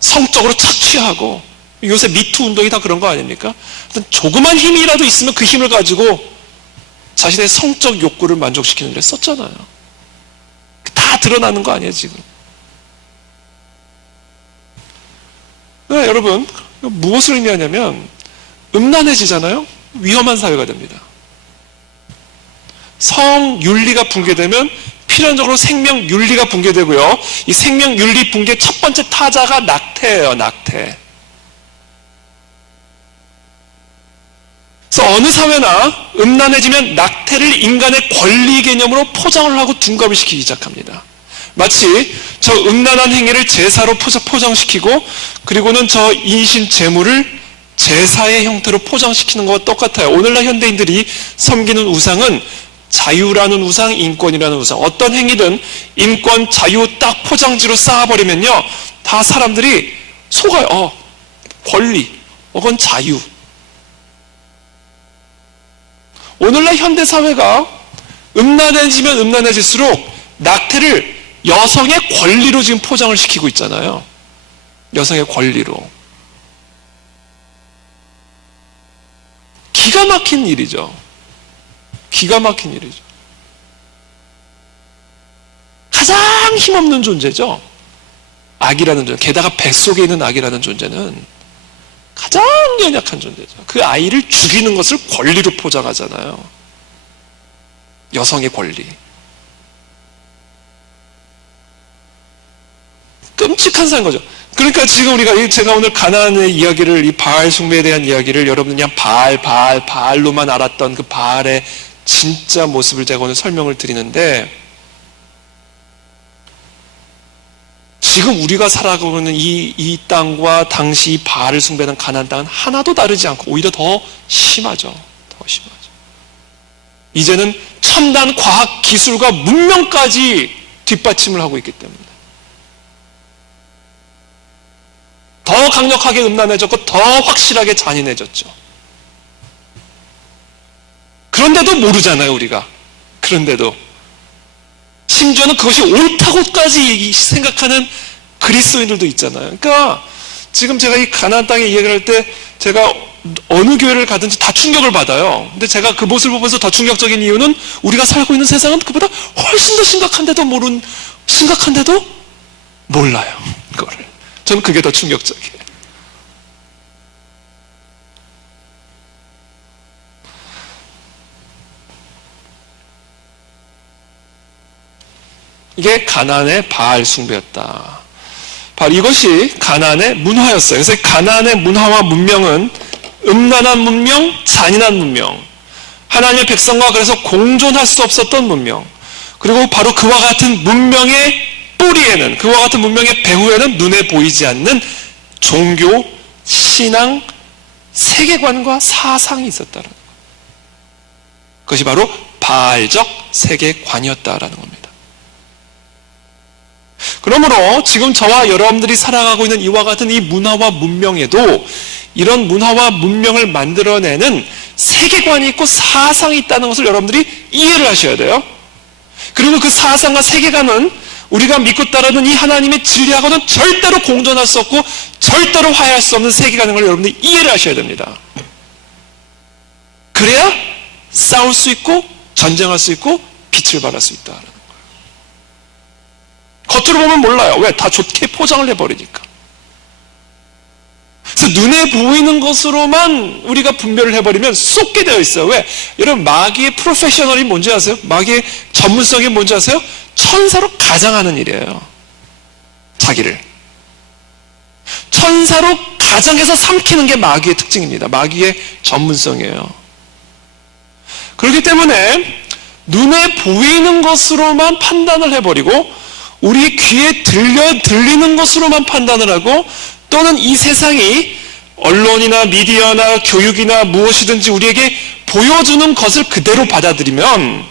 성적으로 착취하고, 요새 미투 운동이 다 그런 거 아닙니까? 조그만 힘이라도 있으면 그 힘을 가지고 자신의 성적 욕구를 만족시키는 데 썼잖아요. 다 드러나는 거 아니에요, 지금. 그러니까 여러분, 무엇을 의미하냐면 음란해지잖아요? 위험한 사회가 됩니다. 성윤리가 붕괴되면 필연적으로 생명윤리가 붕괴되고요. 이 생명윤리 붕괴 첫 번째 타자가 낙태예요, 낙태. 그래서 어느 사회나 음란해지면 낙태를 인간의 권리 개념으로 포장을 하고 둔갑을 시키기 시작합니다. 마치 저 음란한 행위를 제사로 포장시키고, 그리고는 저 인신 제물을 제사의 형태로 포장시키는 것과 똑같아요. 오늘날 현대인들이 섬기는 우상은 자유라는 우상, 인권이라는 우상, 어떤 행위든 인권, 자유 딱 포장지로 쌓아버리면요, 다 사람들이 속아요. 권리, 그건 자유. 오늘날 현대사회가 음란해지면 음란해질수록 낙태를 여성의 권리로 지금 포장을 시키고 있잖아요. 여성의 권리로. 기가 막힌 일이죠. 기가 막힌 일이죠. 가장 힘없는 존재죠. 악이라는 존재. 게다가 뱃속에 있는 악이라는 존재는 가장 연약한 존재죠. 그 아이를 죽이는 것을 권리로 포장하잖아요. 여성의 권리. 끔찍한 사인 거죠. 그러니까 지금 제가 오늘 가나안의 이야기를, 이 바알 숭배에 대한 이야기를 여러분 그냥 바알로만 알았던 그 바알의 진짜 모습을 제가 오늘 설명을 드리는데, 지금 우리가 살아가고 있는 이 땅과 당시 바알을 숭배하는 가나안 땅은 하나도 다르지 않고 오히려 더 심하죠. 더 심하죠. 이제는 첨단 과학 기술과 문명까지 뒷받침을 하고 있기 때문에 더 강력하게 음란해졌고 더 확실하게 잔인해졌죠. 그런데도 모르잖아요, 우리가. 그런데도 심지어는 그것이 옳다고까지 생각하는 그리스도인들도 있잖아요. 그러니까 지금 제가 이 가나안 땅에 이야기를 할 때 제가 어느 교회를 가든지 다 충격을 받아요. 근데 제가 그 모습을 보면서 더 충격적인 이유는 우리가 살고 있는 세상은 그보다 훨씬 더 심각한데도 몰라요. 그거를. 저는 그게 더 충격적이에요. 이게 가나안의 바알 숭배였다. 바로 이것이 가나안의 문화였어요. 그래서 가나안의 문화와 문명은 음란한 문명, 잔인한 문명, 하나님의 백성과 그래서 공존할 수 없었던 문명, 그리고 바로 그와 같은 문명의 뿌리에는, 그와 같은 문명의 배후에는 눈에 보이지 않는 종교, 신앙, 세계관과 사상이 있었다는 거예요. 그것이 바로 바알적 세계관이었다라는 겁니다. 그러므로 지금 저와 여러분들이 살아가고 있는 이와 같은 이 문화와 문명에도 이런 문화와 문명을 만들어내는 세계관이 있고 사상이 있다는 것을 여러분들이 이해를 하셔야 돼요. 그리고 그 사상과 세계관은 우리가 믿고 따르는 이 하나님의 진리하고는 절대로 공존할 수 없고 절대로 화해할 수 없는 세계관인 걸 여러분들이 이해를 하셔야 됩니다. 그래야 싸울 수 있고 전쟁할 수 있고 빛을 발할 수 있다는 거예요. 겉으로 보면 몰라요. 왜? 다 좋게 포장을 해버리니까. 그래서 눈에 보이는 것으로만 우리가 분별을 해버리면 쏟게 되어 있어요. 왜? 여러분, 마귀의 프로페셔널이 뭔지 아세요? 마귀의 전문성이 뭔지 아세요? 천사로 가장하는 일이에요. 자기를 천사로 가장해서 삼키는 게 마귀의 특징입니다. 마귀의 전문성이에요. 그렇기 때문에 눈에 보이는 것으로만 판단을 해버리고 우리 귀에 들리는 것으로만 판단을 하고, 또는 이 세상이 언론이나 미디어나 교육이나 무엇이든지 우리에게 보여주는 것을 그대로 받아들이면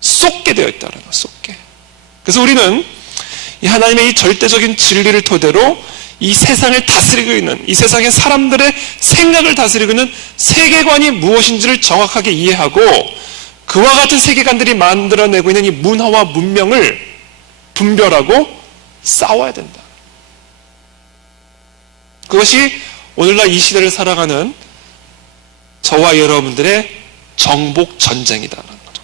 쏟게 되어 있다는 거예요. 쏟게. 그래서 우리는 이 하나님의 이 절대적인 진리를 토대로 이 세상을 다스리고 있는, 이 세상의 사람들의 생각을 다스리고 있는 세계관이 무엇인지를 정확하게 이해하고, 그와 같은 세계관들이 만들어내고 있는 이 문화와 문명을 분별하고 싸워야 된다. 그것이 오늘날 이 시대를 살아가는 저와 여러분들의 정복 전쟁이다라는 거죠.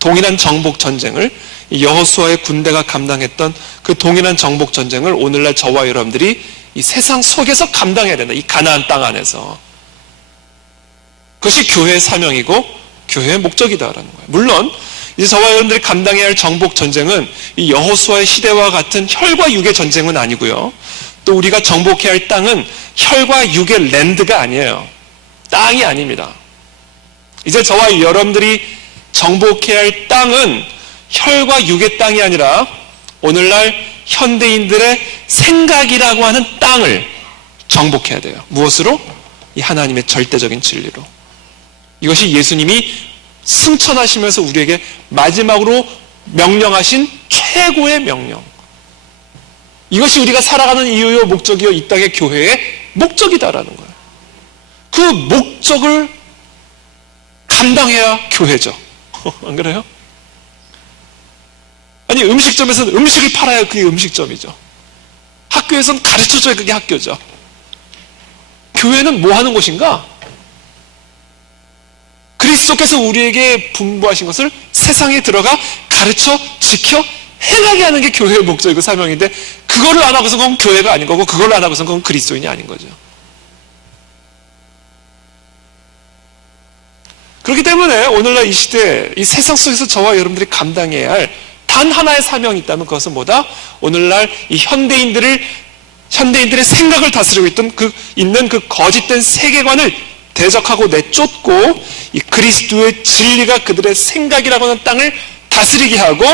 동일한 정복 전쟁을 여호수아의 군대가 감당했던 그 동일한 정복 전쟁을 오늘날 저와 여러분들이 이 세상 속에서 감당해야 된다. 이 가나안 땅 안에서. 그것이 교회의 사명이고 교회의 목적이다라는 거예요. 물론 이제 저와 여러분들이 감당해야 할 정복 전쟁은 이 여호수아의 시대와 같은 혈과 육의 전쟁은 아니고요. 또 우리가 정복해야 할 땅은 혈과 육의 랜드가 아니에요. 땅이 아닙니다. 이제 저와 여러분들이 정복해야 할 땅은 혈과 육의 땅이 아니라 오늘날 현대인들의 생각이라고 하는 땅을 정복해야 돼요. 무엇으로? 이 하나님의 절대적인 진리로. 이것이 예수님이 승천하시면서 우리에게 마지막으로 명령하신 최고의 명령. 이것이 우리가 살아가는 이유요 목적이요 이 땅의 교회의 목적이다라는 거예요. 그 목적을 감당해야 교회죠. 안 그래요? 아니, 음식점에서는 음식을 팔아야 그게 음식점이죠. 학교에서는 가르쳐줘야 그게 학교죠. 교회는 뭐 하는 곳인가? 그리스도께서 우리에게 분부하신 것을 세상에 들어가 가르쳐 지켜 행하게 하는 게 교회의 목적이고 사명인데, 그거를 안 하고서 그건 교회가 아닌 거고, 그걸 안 하고서 그건 그리스도인이 아닌 거죠. 그렇기 때문에 오늘날 이 시대, 이 세상 속에서 저와 여러분들이 감당해야 할 단 하나의 사명이 있다면 그것은 뭐다? 오늘날 이 현대인들의 생각을 다스리고 있는 그 거짓된 세계관을 대적하고 내쫓고, 이 그리스도의 진리가 그들의 생각이라고 하는 땅을 다스리게 하고,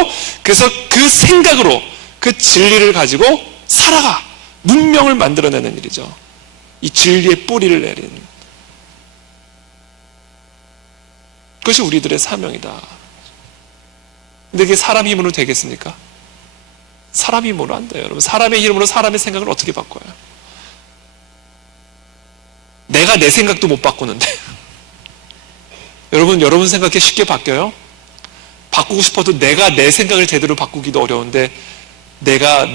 그래서 그 생각으로 그 진리를 가지고 살아가 문명을 만들어내는 일이죠. 이 진리의 뿌리를 내리는, 그것이 우리들의 사명이다. 근데 그게 사람 힘으로 되겠습니까? 사람 힘으로 안 돼요. 여러분, 사람의 힘으로 사람의 생각을 어떻게 바꿔요? 내가 내 생각도 못 바꾸는데 여러분 생각이 쉽게 바뀌어요? 바꾸고 싶어도 내가 내 생각을 제대로 바꾸기도 어려운데, 내가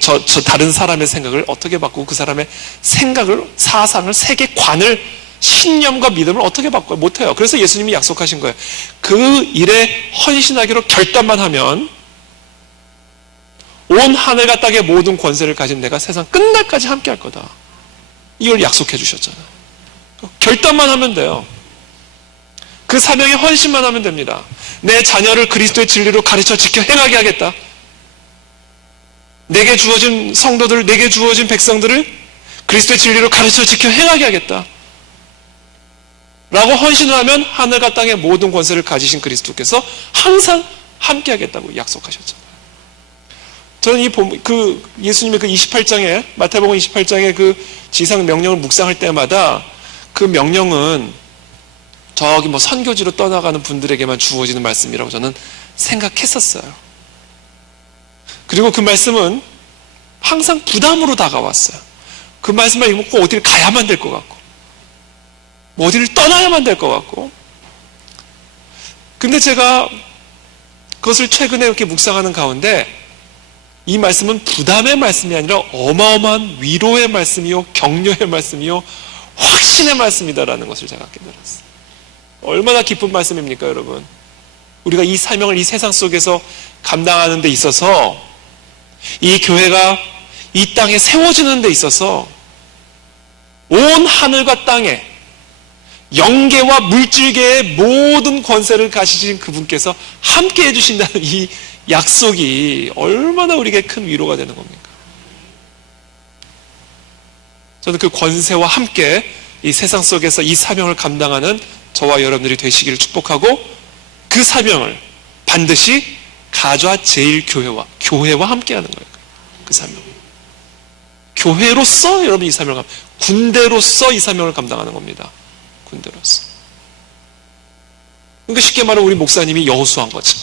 저 다른 사람의 생각을 어떻게 바꾸고 그 사람의 생각을, 사상을, 세계관을, 신념과 믿음을 어떻게 바꿔요? 못해요. 그래서 예수님이 약속하신 거예요. 그 일에 헌신하기로 결단만 하면 온 하늘과 땅의 모든 권세를 가진 내가 세상 끝날까지 함께 할 거다. 이걸 약속해 주셨잖아요. 결단만 하면 돼요. 그 사명에 헌신만 하면 됩니다. 내 자녀를 그리스도의 진리로 가르쳐 지켜 행하게 하겠다. 내게 주어진 성도들, 내게 주어진 백성들을 그리스도의 진리로 가르쳐 지켜 행하게 하겠다 라고 헌신을 하면 하늘과 땅의 모든 권세를 가지신 그리스도께서 항상 함께 하겠다고 약속하셨잖아요. 저는 예수님의 그 28장에, 마태복음 28장에 그 지상 명령을 묵상할 때마다 그 명령은 저기 선교지로 떠나가는 분들에게만 주어지는 말씀이라고 저는 생각했었어요. 그리고 그 말씀은 항상 부담으로 다가왔어요. 그 말씀만 읽으면 꼭 어디를 가야만 될 것 같고, 어디를 떠나야만 될 것 같고. 근데 제가 그것을 최근에 이렇게 묵상하는 가운데 이 말씀은 부담의 말씀이 아니라 어마어마한 위로의 말씀이요, 격려의 말씀이요, 확신의 말씀이다라는 것을 제가 깨달았어요. 얼마나 기쁜 말씀입니까, 여러분? 우리가 이 사명을 이 세상 속에서 감당하는 데 있어서, 이 교회가 이 땅에 세워지는 데 있어서 온 하늘과 땅에 영계와 물질계의 모든 권세를 가지신 그분께서 함께 해주신다는 이 약속이 얼마나 우리에게 큰 위로가 되는 겁니까? 저는 그 권세와 함께 이 세상 속에서 이 사명을 감당하는 저와 여러분들이 되시기를 축복하고, 그 사명을 반드시 가좌 제일교회와 교회와 함께 하는 거예요. 그 사명. 교회로서 여러분 이 사명을, 군대로서 이 사명을 감당하는 겁니다. 군대로서. 그러니까 쉽게 말하면 우리 목사님이 여호수아인 거죠.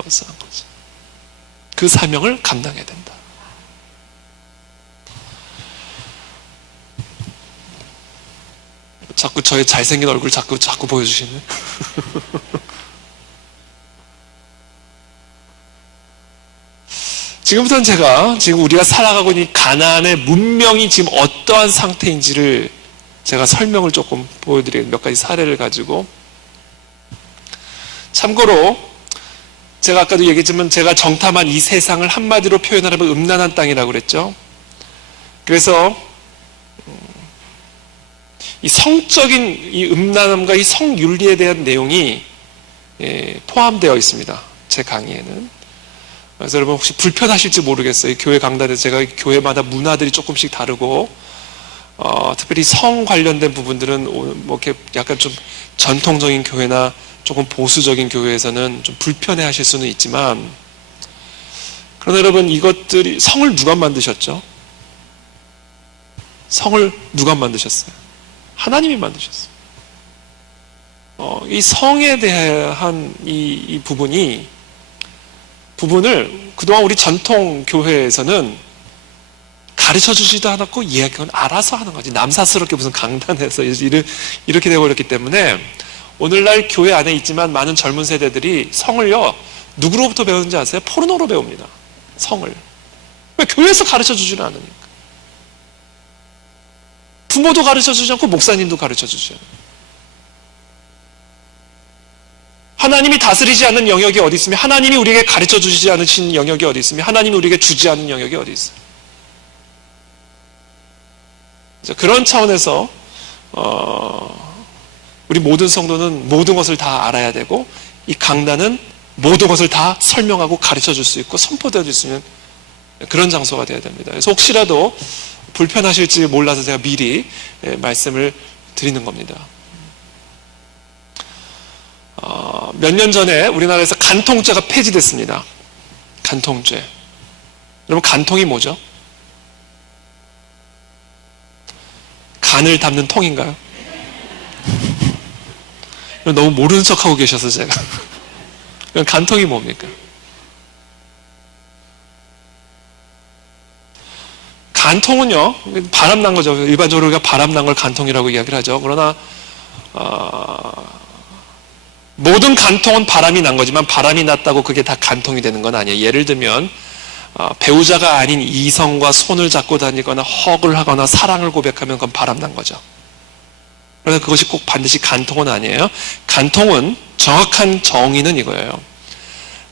여호수아인 거죠. 그 사명을 감당해야 된다. 자꾸 저의 잘생긴 얼굴 자꾸 보여주시네. 지금부터는 지금 우리가 살아가고 있는 가나안의 문명이 지금 어떠한 상태인지를 제가 설명을 조금 보여드리는 몇 가지 사례를 가지고. 참고로 제가 아까도 얘기했지만 제가 정탐한 이 세상을 한마디로 표현하려면 음란한 땅이라고 그랬죠. 그래서 이 성적인 이 음란함과 이 성윤리에 대한 내용이 포함되어 있습니다. 제 강의에는. 그래서 여러분 혹시 불편하실지 모르겠어요. 교회 강단에서 제가 교회마다 문화들이 조금씩 다르고, 특별히 성 관련된 부분들은 이렇게 약간 좀 전통적인 교회나 조금 보수적인 교회에서는 좀 불편해 하실 수는 있지만, 그러나 여러분 이것들이, 성을 누가 만드셨죠? 성을 누가 만드셨어요? 하나님이 만드셨어요. 이 성에 대한 이 부분을 그동안 우리 전통 교회에서는 가르쳐 주지도 않았고 이야기는 알아서 하는 거지. 남사스럽게 무슨 강단에서 이렇게 되고 있기 때문에 오늘날 교회 안에 있지만 많은 젊은 세대들이 성을요, 누구로부터 배우는지 아세요? 포르노로 배웁니다. 성을. 왜? 교회에서 가르쳐 주지는 않으니까. 부모도 가르쳐 주지 않고 목사님도 가르쳐 주지 않아요. 하나님이 다스리지 않는 영역이 어디 있으며, 하나님이 우리에게 가르쳐 주시지 않으신 영역이 어디 있으며, 하나님이 우리에게 주지 않는 영역이 어디 있어요. 그런 차원에서 우리 모든 성도는 모든 것을 다 알아야 되고, 이 강단은 모든 것을 다 설명하고 가르쳐 줄 수 있고 선포되어 줄 수 있는 그런 장소가 되어야 됩니다. 그래서 혹시라도 불편하실지 몰라서 제가 미리 말씀을 드리는 겁니다. 몇 년 전에 우리나라에서 간통죄가 폐지됐습니다. 간통죄. 여러분, 간통이 뭐죠? 간을 담는 통인가요? 너무 모르는 척하고 계셔서 제가. 간통이 뭡니까? 간통은요, 바람난 거죠. 일반적으로 우리가 바람난 걸 간통이라고 이야기를 하죠. 그러나 모든 간통은 바람이 난 거지만 바람이 났다고 그게 다 간통이 되는 건 아니에요. 예를 들면 배우자가 아닌 이성과 손을 잡고 다니거나 허그를 하거나 사랑을 고백하면 그건 바람난 거죠. 그래서 그것이 꼭 반드시 간통은 아니에요. 간통은 정확한 정의는 이거예요.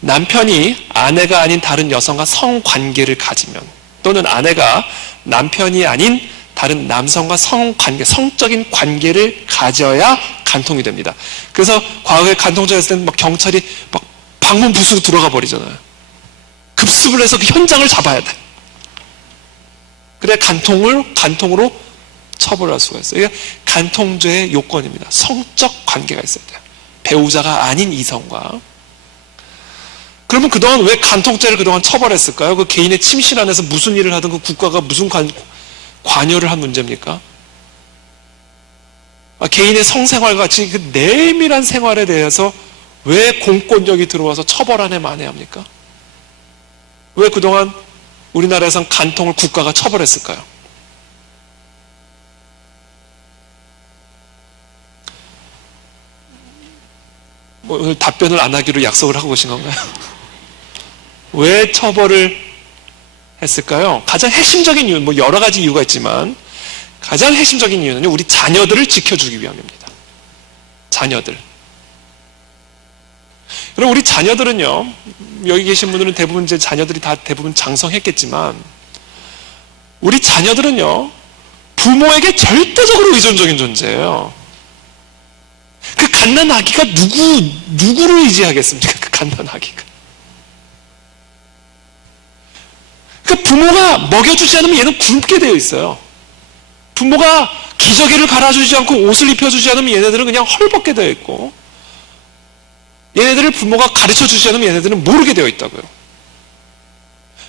남편이 아내가 아닌 다른 여성과 성관계를 가지면, 또는 아내가 남편이 아닌 다른 남성과 성적인 관계를 가져야 간통이 됩니다. 그래서 과거에 간통죄였을 때는 막 경찰이 막 방문 부수고 들어가 버리잖아요. 급습을 해서 그 현장을 잡아야 돼. 그래 간통으로 처벌할 수가 있어요. 이게 간통죄의 요건입니다. 성적 관계가 있어야 돼요. 배우자가 아닌 이성과 그러면 그동안 왜 간통죄를 그동안 처벌했을까요? 그 개인의 침실 안에서 무슨 일을 하든 그 국가가 무슨 관여를 한 문제입니까? 개인의 성생활과 같이 그 내밀한 생활에 대해서 왜 공권력이 들어와서 처벌 안에 만회합니까? 왜 그동안 우리나라에선 간통을 국가가 처벌했을까요? 오늘 답변을 안 하기로 약속을 하고 오신 건가요? 왜 처벌을 했을까요? 가장 핵심적인 이유는 여러 가지 이유가 있지만 가장 핵심적인 이유는요, 우리 자녀들을 지켜주기 위함입니다. 자녀들. 그럼 우리 자녀들은요, 여기 계신 분들은 대부분 이제 자녀들이 다 대부분 장성했겠지만, 우리 자녀들은요, 부모에게 절대적으로 의존적인 존재예요. 그 갓난아기가 누구를 의지하겠습니까? 그 갓난아기가. 그 부모가 먹여주지 않으면 얘는 굶게 되어 있어요. 부모가 기저귀를 갈아주지 않고 옷을 입혀주지 않으면 얘네들은 그냥 헐벗게 되어 있고, 얘네들을 부모가 가르쳐주지 않으면 얘네들은 모르게 되어 있다고요.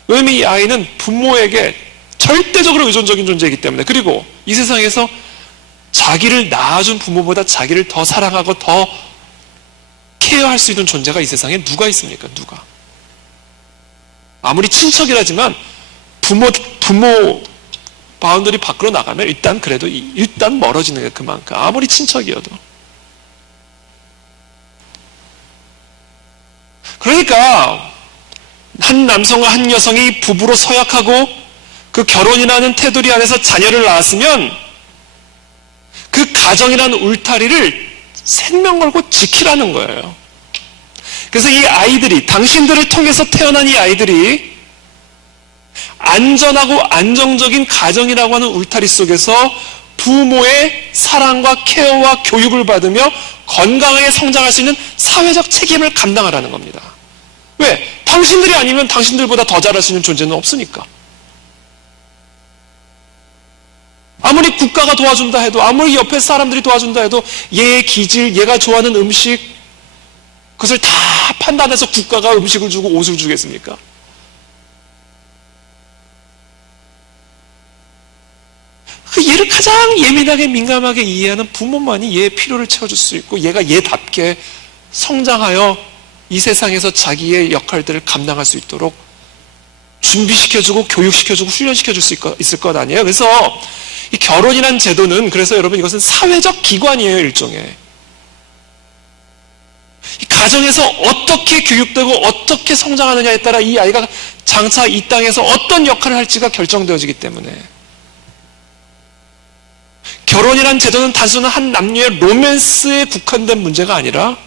왜냐하면 이 아이는 부모에게 절대적으로 의존적인 존재이기 때문에, 그리고 이 세상에서 자기를 낳아준 부모보다 자기를 더 사랑하고 더 케어할 수 있는 존재가 이 세상에 누가 있습니까? 누가? 아무리 친척이라지만 부모 바운더리 밖으로 나가면 일단 멀어지는 게 그만큼, 아무리 친척이어도. 그러니까 한 남성과 한 여성이 부부로 서약하고 그 결혼이라는 테두리 안에서 자녀를 낳았으면 그 가정이라는 울타리를 생명 걸고 지키라는 거예요. 그래서 이 아이들이, 당신들을 통해서 태어난 이 아이들이 안전하고 안정적인 가정이라고 하는 울타리 속에서 부모의 사랑과 케어와 교육을 받으며 건강하게 성장할 수 있는 사회적 책임을 감당하라는 겁니다. 왜? 당신들이 아니면 당신들보다 더 잘할 수 있는 존재는 없으니까. 아무리 국가가 도와준다 해도, 아무리 옆에 사람들이 도와준다 해도 얘의 기질, 얘가 좋아하는 음식, 그것을 다 판단해서 국가가 음식을 주고 옷을 주겠습니까? 얘를 가장 예민하게 민감하게 이해하는 부모만이 얘의 필요를 채워줄 수 있고, 얘가 얘답게 성장하여 이 세상에서 자기의 역할들을 감당할 수 있도록 준비시켜주고 교육시켜주고 훈련시켜줄 수 있을 것 아니에요. 그래서 이 결혼이란 제도는, 그래서 여러분 이것은 사회적 기관이에요. 일종의 이 가정에서 어떻게 교육되고 어떻게 성장하느냐에 따라 이 아이가 장차 이 땅에서 어떤 역할을 할지가 결정되어지기 때문에, 결혼이란 제도는 단순한 한 남녀의 로맨스에 국한된 문제가 아니라,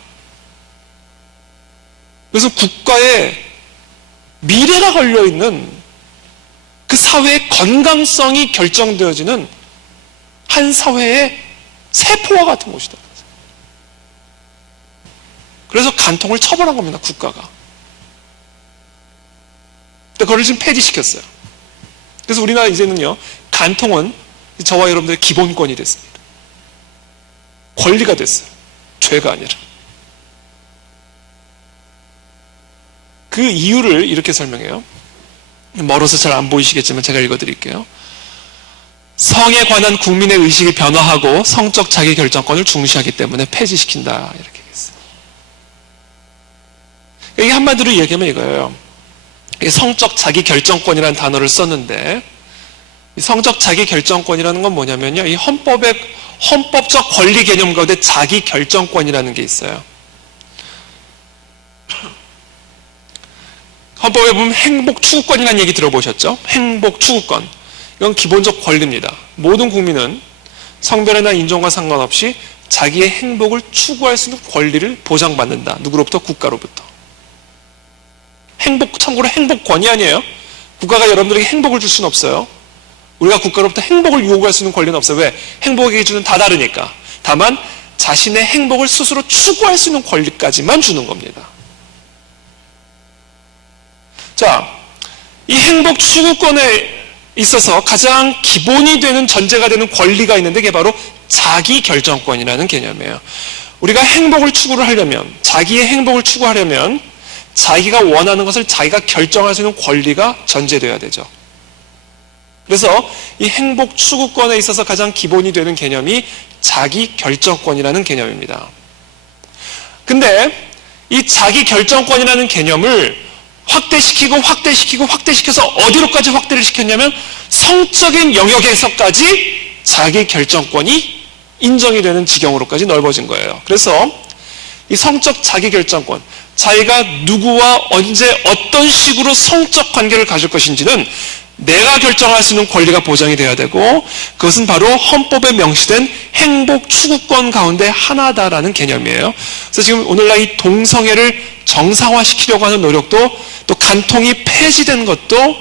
그래서 국가의 미래가 걸려있는 그 사회의 건강성이 결정되어지는 한 사회의 세포와 같은 곳이다. 그래서 간통을 처벌한 겁니다, 국가가. 그걸 지금 폐지시켰어요. 그래서 우리나라 이제는요, 간통은 저와 여러분들의 기본권이 됐습니다. 권리가 됐어요. 죄가 아니라. 그 이유를 이렇게 설명해요. 멀어서 잘 안 보이시겠지만 제가 읽어드릴게요. 성에 관한 국민의 의식이 변화하고 성적 자기결정권을 중시하기 때문에 폐지시킨다. 이렇게 얘기했어요. 이게 한마디로 얘기하면 이거예요. 성적 자기결정권이라는 단어를 썼는데, 성적 자기결정권이라는 건 뭐냐면요, 이 헌법적 권리 개념 가운데 자기결정권이라는 게 있어요. 헌법에 보면 행복추구권이라는 얘기 들어보셨죠? 행복추구권. 이건 기본적 권리입니다. 모든 국민은 성별이나 인종과 상관없이 자기의 행복을 추구할 수 있는 권리를 보장받는다. 누구로부터? 국가로부터. 참고로 행복권이 아니에요. 국가가 여러분들에게 행복을 줄 수는 없어요. 우리가 국가로부터 행복을 요구할 수 있는 권리는 없어요. 왜? 행복의 기준은 다 다르니까. 다만 자신의 행복을 스스로 추구할 수 있는 권리까지만 주는 겁니다. 자, 이 행복 추구권에 있어서 가장 기본이 되는 전제가 되는 권리가 있는데, 그게 바로 자기결정권이라는 개념이에요. 우리가 행복을 추구를 하려면, 자기의 행복을 추구하려면 자기가 원하는 것을 자기가 결정할 수 있는 권리가 전제되어야 되죠. 그래서 이 행복 추구권에 있어서 가장 기본이 되는 개념이 자기 결정권이라는 개념입니다. 근데 이 자기 결정권이라는 개념을 확대시켜서 어디로까지 확대를 시켰냐면 성적인 영역에서까지 자기 결정권이 인정이 되는 지경으로까지 넓어진 거예요. 그래서 이 성적 자기 결정권, 자기가 누구와 언제 어떤 식으로 성적 관계를 가질 것인지는 내가 결정할 수 있는 권리가 보장이 돼야 되고, 그것은 바로 헌법에 명시된 행복 추구권 가운데 하나다라는 개념이에요. 그래서 지금 오늘날 이 동성애를 정상화시키려고 하는 노력도, 또 간통이 폐지된 것도,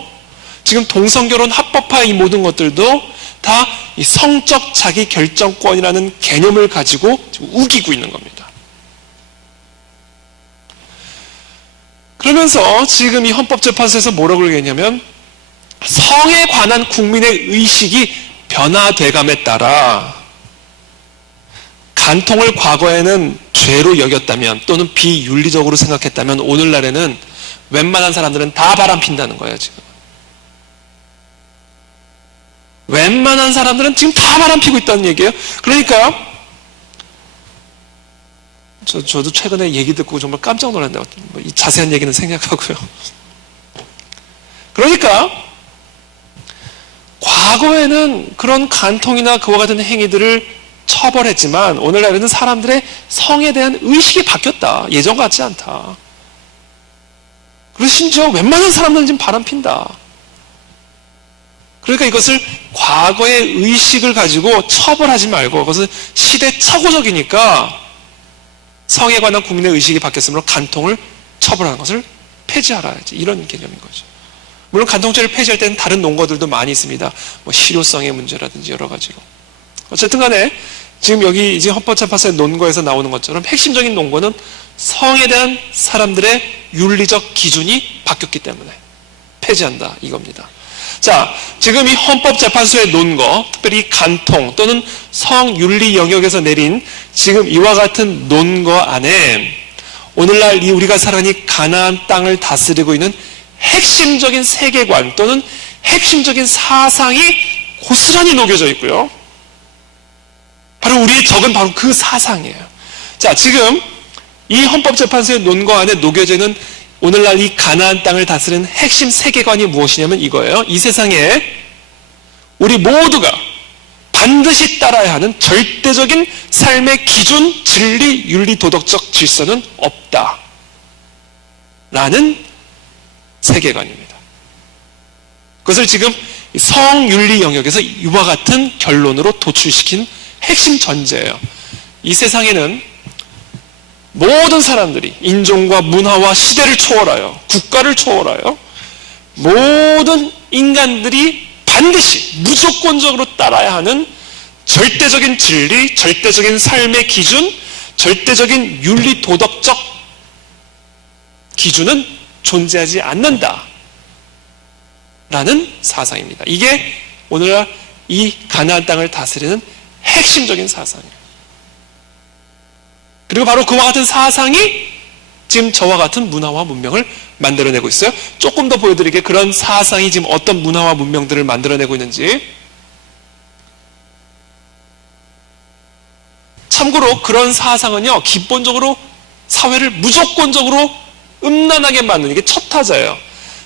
지금 동성결혼 합법화 이 모든 것들도 다 이 성적 자기 결정권이라는 개념을 가지고 지금 우기고 있는 겁니다. 그러면서 지금 이 헌법재판소에서 뭐라고 얘기했냐면, 성에 관한 국민의 의식이 변화돼감에 따라 간통을 과거에는 죄로 여겼다면 또는 비윤리적으로 생각했다면 오늘날에는 웬만한 사람들은 다 바람핀다는 거예요. 지금 웬만한 사람들은 지금 다 바람피고 있다는 얘기예요. 그러니까 저도 최근에 얘기 듣고 정말 깜짝 놀랐네요. 이 자세한 얘기는 생략하고요. 그러니까 과거에는 그런 간통이나 그와 같은 행위들을 처벌했지만 오늘날에는 사람들의 성에 대한 의식이 바뀌었다. 예전 같지 않다. 그리고 심지어 웬만한 사람들은 지금 바람핀다. 그러니까 이것을 과거의 의식을 가지고 처벌하지 말고, 그것은 시대착오적이니까 성에 관한 국민의 의식이 바뀌었으므로 간통을 처벌하는 것을 폐지하라. 이런 개념인 거죠. 물론 간통죄를 폐지할 때는 다른 논거들도 많이 있습니다. 뭐 실효성의 문제라든지 여러 가지로. 어쨌든 간에 지금 여기 이제 헌법재판소의 논거에서 나오는 것처럼 핵심적인 논거는 성에 대한 사람들의 윤리적 기준이 바뀌었기 때문에 폐지한다 이겁니다. 자, 지금 이 헌법재판소의 논거, 특별히 간통 또는 성윤리 영역에서 내린 지금 이와 같은 논거 안에 오늘날 이 우리가 살아가는 이 가나안 땅을 다스리고 있는 핵심적인 세계관 또는 핵심적인 사상이 고스란히 녹여져 있고요. 바로 우리의 적은 바로 그 사상이에요. 자, 지금 이 헌법재판소의 논거 안에 녹여져 있는 오늘날 이 가나안 땅을 다스리는 핵심 세계관이 무엇이냐면 이거예요. 이 세상에 우리 모두가 반드시 따라야 하는 절대적인 삶의 기준, 진리, 윤리, 도덕적 질서는 없다. 라는 세계관입니다. 그것을 지금 성윤리 영역에서 이와 같은 결론으로 도출시킨 핵심 전제예요. 이 세상에는 모든 사람들이 인종과 문화와 시대를 초월하여 국가를 초월하여 모든 인간들이 반드시 무조건적으로 따라야 하는 절대적인 진리, 절대적인 삶의 기준, 절대적인 윤리 도덕적 기준은 존재하지 않는다 라는 사상입니다. 이게 오늘날 이 가나안 땅을 다스리는 핵심적인 사상이에요. 그리고 바로 그와 같은 사상이 지금 저와 같은 문화와 문명을 만들어내고 있어요. 조금 더 보여드리게 그런 사상이 지금 어떤 문화와 문명들을 만들어내고 있는지. 참고로 그런 사상은요, 기본적으로 사회를 무조건적으로 음란하게 만드는 게 첫 타자예요.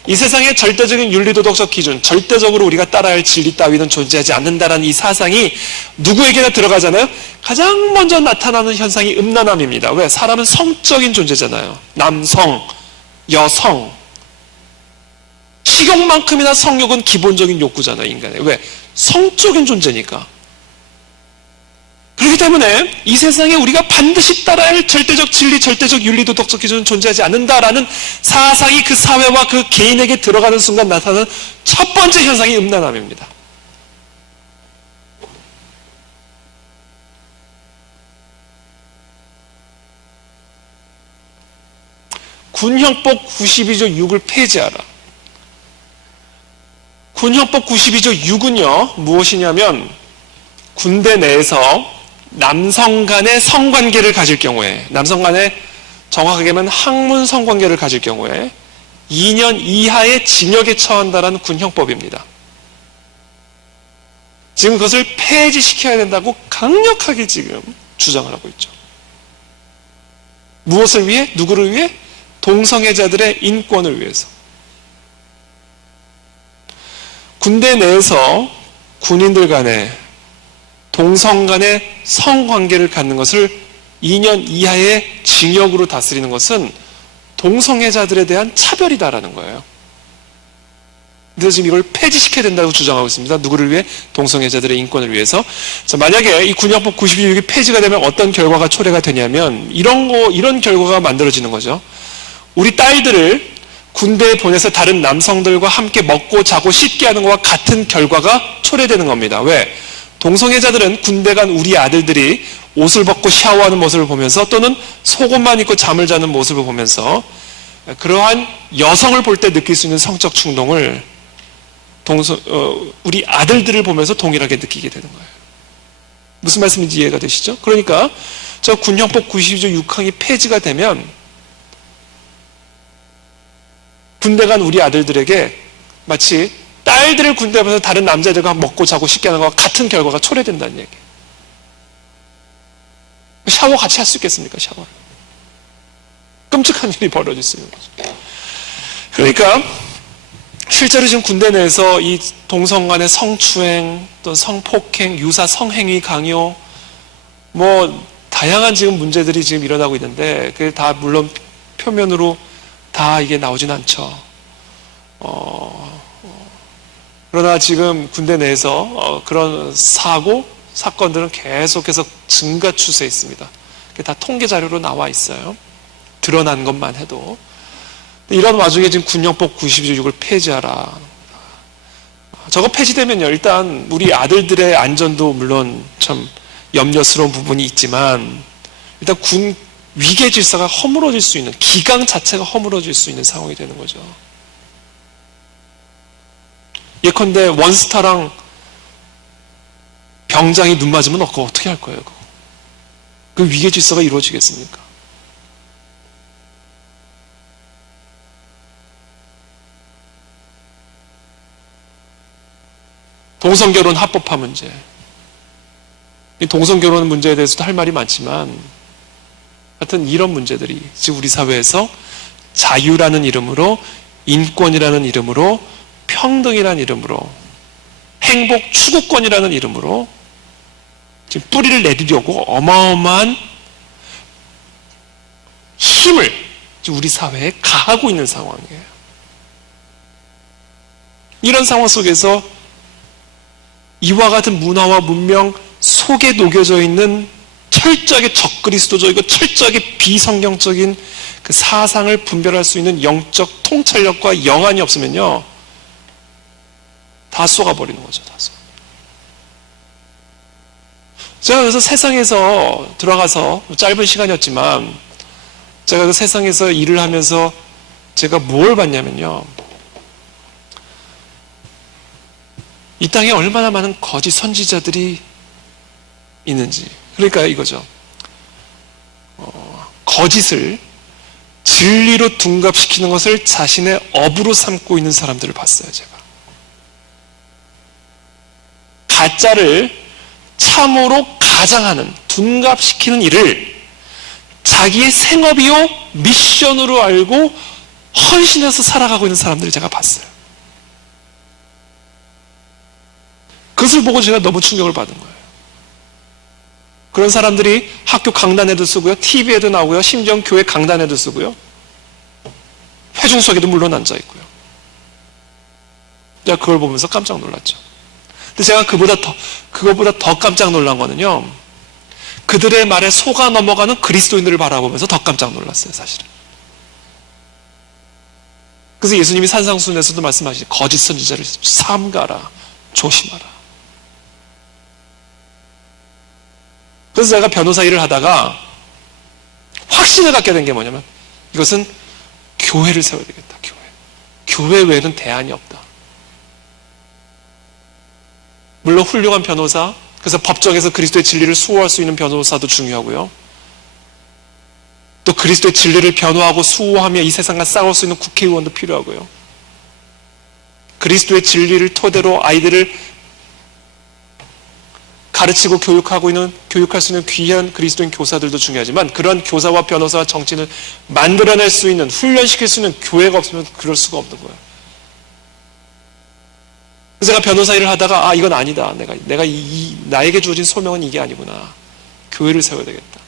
이 세상의 절대적인 윤리도덕적 기준, 절대적으로 우리가 따라야 할 진리 따위는 존재하지 않는다라는 이 사상이 누구에게나 들어가잖아요. 가장 먼저 나타나는 현상이 음란함입니다. 왜? 사람은 성적인 존재잖아요. 남성, 여성. 식욕만큼이나 성욕은 기본적인 욕구잖아요, 인간의. 왜? 성적인 존재니까. 그렇기 때문에 이 세상에 우리가 반드시 따라야 할 절대적 진리, 절대적 윤리, 도덕적 기준은 존재하지 않는다라는 사상이 그 사회와 그 개인에게 들어가는 순간 나타나는 첫 번째 현상이 음란함입니다. 군형법 92조 6을 폐지하라. 군형법 92조 6은요, 무엇이냐면 남성 간의 성관계를 가질 경우에, 남성 간의 정확하게 하면 학문 성관계를 가질 경우에 2년 이하의 징역에 처한다는 군형법입니다. 지금 그것을 폐지시켜야 된다고 강력하게 지금 주장을 하고 있죠. 무엇을 위해? 누구를 위해? 동성애자들의 인권을 위해서. 군대 내에서 군인들 간에 동성 간의 성관계를 갖는 것을 2년 이하의 징역으로 다스리는 것은 동성애자들에 대한 차별이다라는 거예요. 그래서 지금 이걸 폐지시켜야 된다고 주장하고 있습니다. 누구를 위해? 동성애자들의 인권을 위해서. 자, 만약에 이 군형법 92조가 폐지가 되면 어떤 결과가 초래가 되냐면 이런 결과가 만들어지는 거죠. 우리 딸들을 군대에 보내서 다른 남성들과 함께 먹고 자고 씻게 하는 것과 같은 결과가 초래되는 겁니다. 왜? 동성애자들은 군대 간 우리 아들들이 옷을 벗고 샤워하는 모습을 보면서 또는 속옷만 입고 잠을 자는 모습을 보면서 그러한 여성을 볼 때 느낄 수 있는 성적 충동을 우리 아들들을 보면서 동일하게 느끼게 되는 거예요. 무슨 말씀인지 이해가 되시죠? 그러니까 저 군형법 92조 6항이 폐지가 되면 군대 간 우리 아들들에게 마치 딸들을 군대에 보내서 다른 남자들과 먹고 자고 쉽게 하는 것과 같은 결과가 초래된다는 얘기예요. 샤워 같이 할 수 있겠습니까? 샤워. 끔찍한 일이 벌어질 수 있는 거죠. 그러니까 실제로 지금 군대 내에서 이 동성 간의 성추행, 또 성폭행, 유사 성행위 강요, 다양한 지금 문제들이 지금 일어나고 있는데, 그게 다 물론 표면으로 다 이게 나오진 않죠. 그러나 지금 군대 내에서 그런 사건들은 계속해서 증가 추세에 있습니다. 그게 다 통계 자료로 나와 있어요. 드러난 것만 해도. 이런 와중에 지금 군형법 92조 6을 폐지하라. 저거 폐지되면요, 일단 우리 아들들의 안전도 물론 참 염려스러운 부분이 있지만, 일단 군 위계 질서가 허물어질 수 있는, 기강 자체가 허물어질 수 있는 상황이 되는 거죠. 예컨대 원스타랑 병장이 눈 맞으면 어떻게 할 거예요? 그 위계 질서가 이루어지겠습니까? 동성결혼 합법화 문제. 이 동성결혼 문제에 대해서도 할 말이 많지만, 하여튼 이런 문제들이 지금 우리 사회에서 자유라는 이름으로, 인권이라는 이름으로, 평등이라는 이름으로, 행복 추구권이라는 이름으로 지금 뿌리를 내리려고 어마어마한 힘을 우리 사회에 가하고 있는 상황이에요. 이런 상황 속에서 이와 같은 문화와 문명 속에 녹여져 있는 철저하게 적그리스도적이고 철저하게 비성경적인 그 사상을 분별할 수 있는 영적 통찰력과 영안이 없으면요, 다 쏘가버리는 거죠. 다 쏘가. 제가 그래서 세상에서 들어가서 짧은 시간이었지만 제가 그 세상에서 일을 하면서 제가 뭘 봤냐면요, 이 땅에 얼마나 많은 거짓 선지자들이 있는지. 그러니까 이거죠. 거짓을 진리로 둔갑시키는 것을 자신의 업으로 삼고 있는 사람들을 봤어요, 제가. 가짜를 참으로 가장하는, 둔갑시키는 일을 자기의 생업이요 미션으로 알고 헌신해서 살아가고 있는 사람들을 제가 봤어요. 그것을 보고 제가 너무 충격을 받은 거예요. 그런 사람들이 학교 강단에도 쓰고요, TV에도 나오고요, 심지어 교회 강단에도 쓰고요, 회중석에도 물론 앉아있고요. 제가 그걸 보면서 깜짝 놀랐죠. 근데 제가 그거보다 더 깜짝 놀란 거는요, 그들의 말에 속아 넘어가는 그리스도인들을 바라보면서 더 깜짝 놀랐어요, 사실은. 그래서 예수님이 산상수훈에서도 말씀하시죠. 거짓 선지자를 삼가라, 조심하라. 그래서 제가 변호사 일을 하다가 확신을 갖게 된 게 뭐냐면, 이것은 교회를 세워야 되겠다. 교회 외에는 대안이 없다. 물론 훌륭한 변호사, 그래서 법정에서 그리스도의 진리를 수호할 수 있는 변호사도 중요하고요. 또 그리스도의 진리를 변호하고 수호하며 이 세상과 싸울 수 있는 국회의원도 필요하고요. 그리스도의 진리를 토대로 아이들을 가르치고 교육할 수 있는 귀한 그리스도인 교사들도 중요하지만 그런 교사와 변호사와 정치인을 만들어낼 수 있는, 훈련시킬 수 있는 교회가 없으면 그럴 수가 없는 거예요. 그래서 제가 변호사 일을 하다가 이건 아니다. 나에게 주어진 소명은 이게 아니구나. 교회를 세워야 되겠다.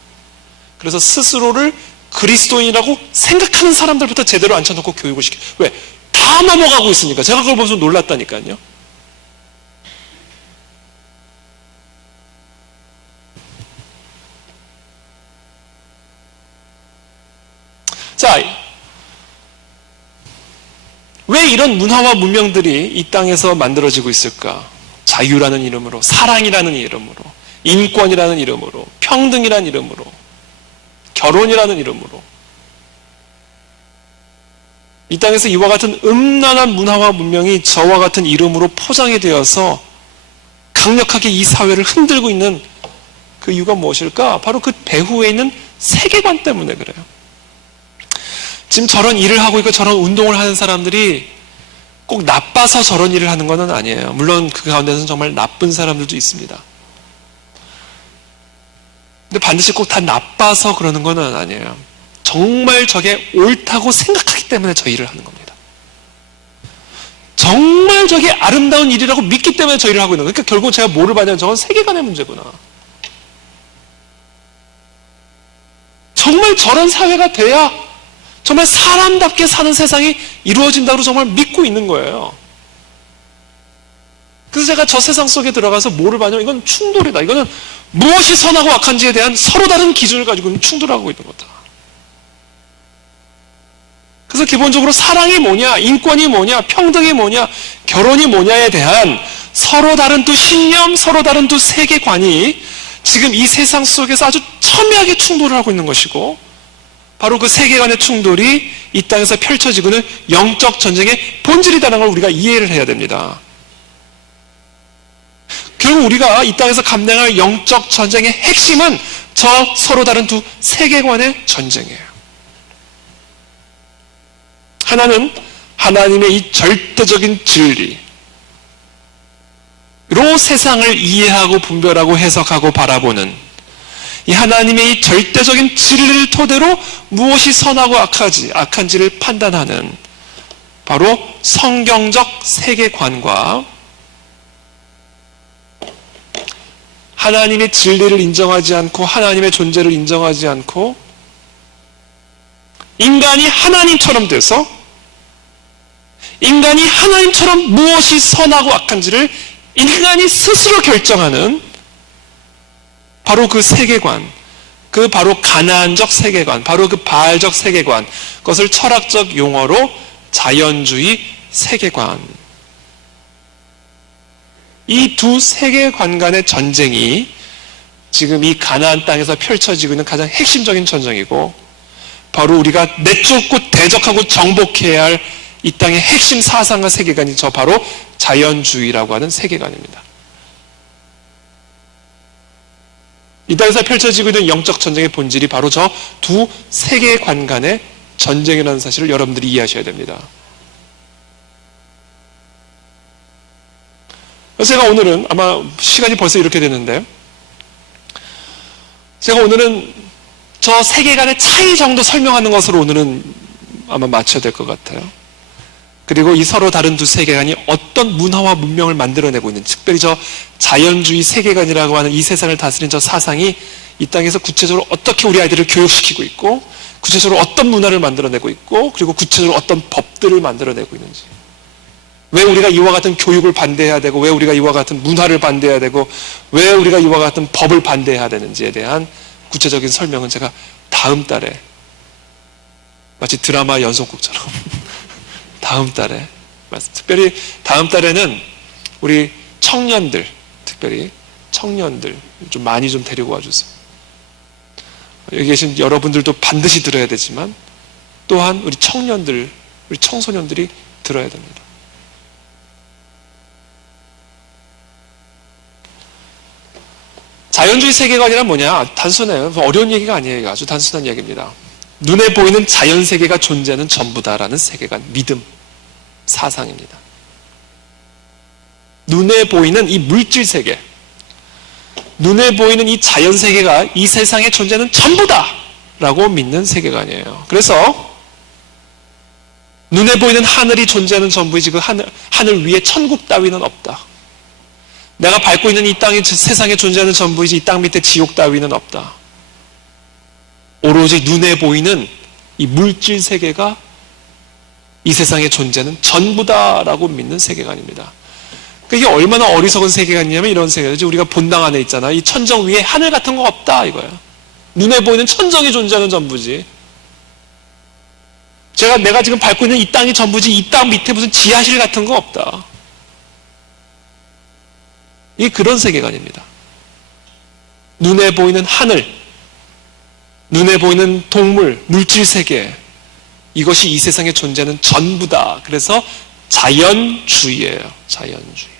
그래서 스스로를 그리스도인이라고 생각하는 사람들부터 제대로 앉혀놓고 교육을 시켜요. 왜? 다 넘어가고 있으니까. 제가 그걸 보면서 놀랐다니까요. 자, 왜 이런 문화와 문명들이 이 땅에서 만들어지고 있을까? 자유라는 이름으로, 사랑이라는 이름으로, 인권이라는 이름으로, 평등이라는 이름으로, 결혼이라는 이름으로. 이 땅에서 이와 같은 음란한 문화와 문명이 저와 같은 이름으로 포장이 되어서 강력하게 이 사회를 흔들고 있는 그 이유가 무엇일까? 바로 그 배후에 있는 세계관 때문에 그래요. 지금 저런 일을 하고 있고 저런 운동을 하는 사람들이 꼭 나빠서 저런 일을 하는 건 아니에요. 물론 그 가운데서는 정말 나쁜 사람들도 있습니다. 근데 반드시 꼭 다 나빠서 그러는 건 아니에요. 정말 저게 옳다고 생각하기 때문에 저 일을 하는 겁니다. 정말 저게 아름다운 일이라고 믿기 때문에 저 일을 하고 있는 거예요. 그러니까 결국 제가 뭐를 받냐면 저건 세계관의 문제구나. 정말 저런 사회가 돼야 정말 사람답게 사는 세상이 이루어진다고 정말 믿고 있는 거예요. 그래서 제가 저 세상 속에 들어가서 뭐를 봐냐면 이건 충돌이다. 이거는 무엇이 선하고 악한지에 대한 서로 다른 기준을 가지고 충돌하고 있는 거다. 그래서 기본적으로 사랑이 뭐냐, 인권이 뭐냐, 평등이 뭐냐, 결혼이 뭐냐에 대한 서로 다른 또 신념, 서로 다른 또 세계관이 지금 이 세상 속에서 아주 첨예하게 충돌을 하고 있는 것이고 바로 그 세계관의 충돌이 이 땅에서 펼쳐지고 있는 영적 전쟁의 본질이라는 걸 우리가 이해를 해야 됩니다. 결국 우리가 이 땅에서 감당할 영적 전쟁의 핵심은 저 서로 다른 두 세계관의 전쟁이에요. 하나는 하나님의 이 절대적인 진리로 세상을 이해하고 분별하고 해석하고 바라보는 이 하나님의 이 절대적인 진리를 토대로 무엇이 선하고 악한지를 판단하는 바로 성경적 세계관과 하나님의 진리를 인정하지 않고 하나님의 존재를 인정하지 않고 인간이 하나님처럼 돼서 인간이 하나님처럼 무엇이 선하고 악한지를 인간이 스스로 결정하는 바로 그 세계관, 그 바로 가나안적 세계관, 바로 그 바알적 세계관, 그것을 철학적 용어로 자연주의 세계관. 이 두 세계관 간의 전쟁이 지금 이 가나안 땅에서 펼쳐지고 있는 가장 핵심적인 전쟁이고 바로 우리가 내쫓고 대적하고 정복해야 할 이 땅의 핵심 사상과 세계관이 저 바로 자연주의라고 하는 세계관입니다. 이 땅에서 펼쳐지고 있는 영적 전쟁의 본질이 바로 저 두 세계관 간의 전쟁이라는 사실을 여러분들이 이해하셔야 됩니다. 그래서 제가 오늘은 아마 시간이 벌써 이렇게 됐는데 제가 오늘은 저 세계관의 차이 정도 설명하는 것으로 오늘은 아마 마쳐야 될 것 같아요. 그리고 이 서로 다른 두 세계관이 어떤 문화와 문명을 만들어내고 있는지, 특별히 저 자연주의 세계관이라고 하는 이 세상을 다스리는 저 사상이 이 땅에서 구체적으로 어떻게 우리 아이들을 교육시키고 있고 구체적으로 어떤 문화를 만들어내고 있고 그리고 구체적으로 어떤 법들을 만들어내고 있는지, 왜 우리가 이와 같은 교육을 반대해야 되고 왜 우리가 이와 같은 문화를 반대해야 되고 왜 우리가 이와 같은 법을 반대해야 되는지에 대한 구체적인 설명은 제가 다음 달에 마치 드라마 연속극처럼 다음 달에 특별히 다음 달에는 우리 청년들, 특별히 청년들 좀 많이 좀 데리고 와주세요. 여기 계신 여러분들도 반드시 들어야 되지만 또한 우리 청년들, 우리 청소년들이 들어야 됩니다. 자연주의 세계관이란 뭐냐? 단순해요. 어려운 얘기가 아니에요. 아주 단순한 얘기입니다. 눈에 보이는 자연세계가 존재하는 전부다라는 세계관, 믿음, 사상입니다. 눈에 보이는 이 물질세계, 눈에 보이는 이 자연세계가 이 세상에 존재하는 전부다라고 믿는 세계관이에요. 그래서 눈에 보이는 하늘이 존재하는 전부이지 그 하늘 위에 천국 따위는 없다. 내가 밟고 있는 이 땅이 세상에 존재하는 전부이지 이 땅 밑에 지옥 따위는 없다. 오로지 눈에 보이는 이 물질 세계가 이 세상에 존재하는 전부다라고 믿는 세계관입니다. 이게 얼마나 어리석은 세계관이냐면 이런 세계관이지. 우리가 본당 안에 있잖아. 이 천정 위에 하늘 같은 거 없다 이거야. 눈에 보이는 천정이 존재하는 전부지. 내가 지금 밟고 있는 이 땅이 전부지 이 땅 밑에 무슨 지하실 같은 거 없다. 이게 그런 세계관입니다. 눈에 보이는 하늘, 눈에 보이는 동물, 물질 세계, 이것이 이 세상에 존재하는 전부다. 그래서 자연주의예요. 자연주의.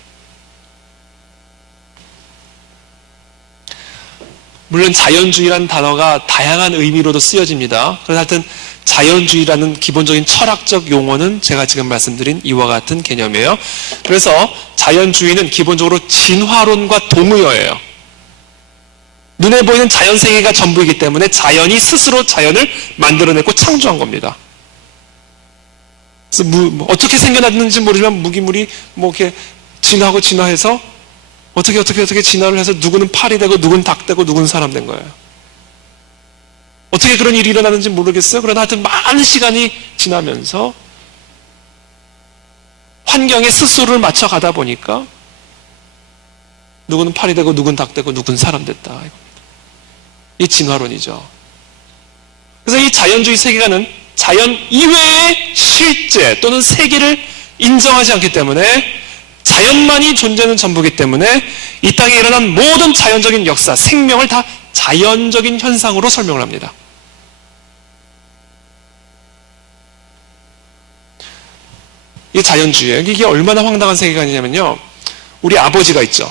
물론 자연주의라는 단어가 다양한 의미로도 쓰여집니다. 그래서 하여튼 자연주의라는 기본적인 철학적 용어는 제가 지금 말씀드린 이와 같은 개념이에요. 그래서 자연주의는 기본적으로 진화론과 동의어예요. 눈에 보이는 자연세계가 전부이기 때문에 자연이 스스로 자연을 만들어내고 창조한 겁니다. 그래서 어떻게 생겨났는지 모르지만 무기물이 이렇게 진화해서 어떻게 진화를 해서 누구는 팔이 되고 누구는 닭 되고 누구는 사람 된 거예요. 어떻게 그런 일이 일어나는지 모르겠어요. 그러나 하여튼 많은 시간이 지나면서 환경에 스스로를 맞춰가다 보니까 누구는 팔이 되고 누구는 닭 되고 누구는 사람 됐다. 이 진화론이죠. 그래서 이 자연주의 세계관은 자연 이외의 실제 또는 세계를 인정하지 않기 때문에 자연만이 존재하는 전부이기 때문에 이 땅에 일어난 모든 자연적인 역사, 생명을 다 자연적인 현상으로 설명을 합니다. 이게 자연주의예요. 이게 얼마나 황당한 세계관이냐면요. 우리 아버지가 있죠.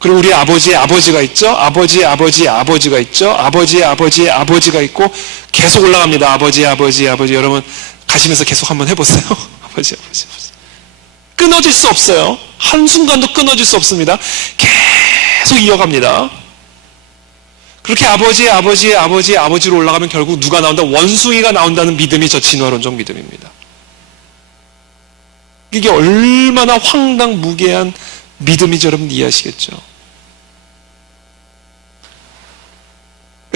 그리고 우리 아버지의 아버지가 있죠. 아버지의 아버지의 아버지가 있죠. 아버지의 아버지의 아버지가 있고 계속 올라갑니다. 아버지. 여러분 가시면서 계속 한번 해보세요. 아버지. 끊어질 수 없어요. 한순간도 끊어질 수 없습니다. 계속 이어갑니다. 그렇게 아버지의 아버지의 아버지의 아버지로 올라가면 결국 누가 나온다? 원숭이가 나온다는 믿음이 저 진화론적 믿음입니다. 이게 얼마나 황당무계한 믿음인지 여러분 이해하시겠죠?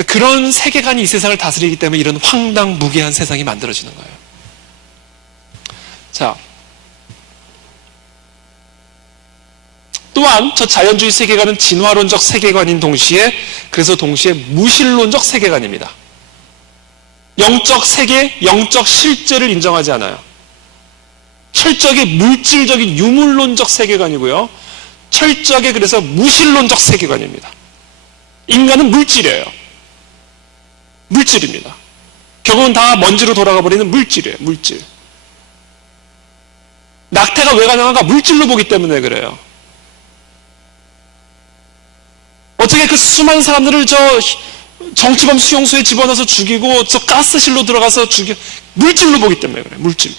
그런 세계관이 이 세상을 다스리기 때문에 이런 황당무계한 세상이 만들어지는 거예요. 자, 또한 저 자연주의 세계관은 진화론적 세계관인 동시에 그래서 동시에 무신론적 세계관입니다. 영적 세계, 영적 실제를 인정하지 않아요. 철저하게 물질적인 유물론적 세계관이고요. 철저하게 그래서 무신론적 세계관입니다. 인간은 물질이에요. 물질입니다. 결국은 다 먼지로 돌아가 버리는 물질이에요. 물질. 낙태가 왜 가능한가? 물질로 보기 때문에 그래요. 어떻게 그 수많은 사람들을 저 정치범 수용소에 집어넣어서 죽이고 저 가스실로 들어가서 죽여 물질로 보기 때문에 그래요. 물질로.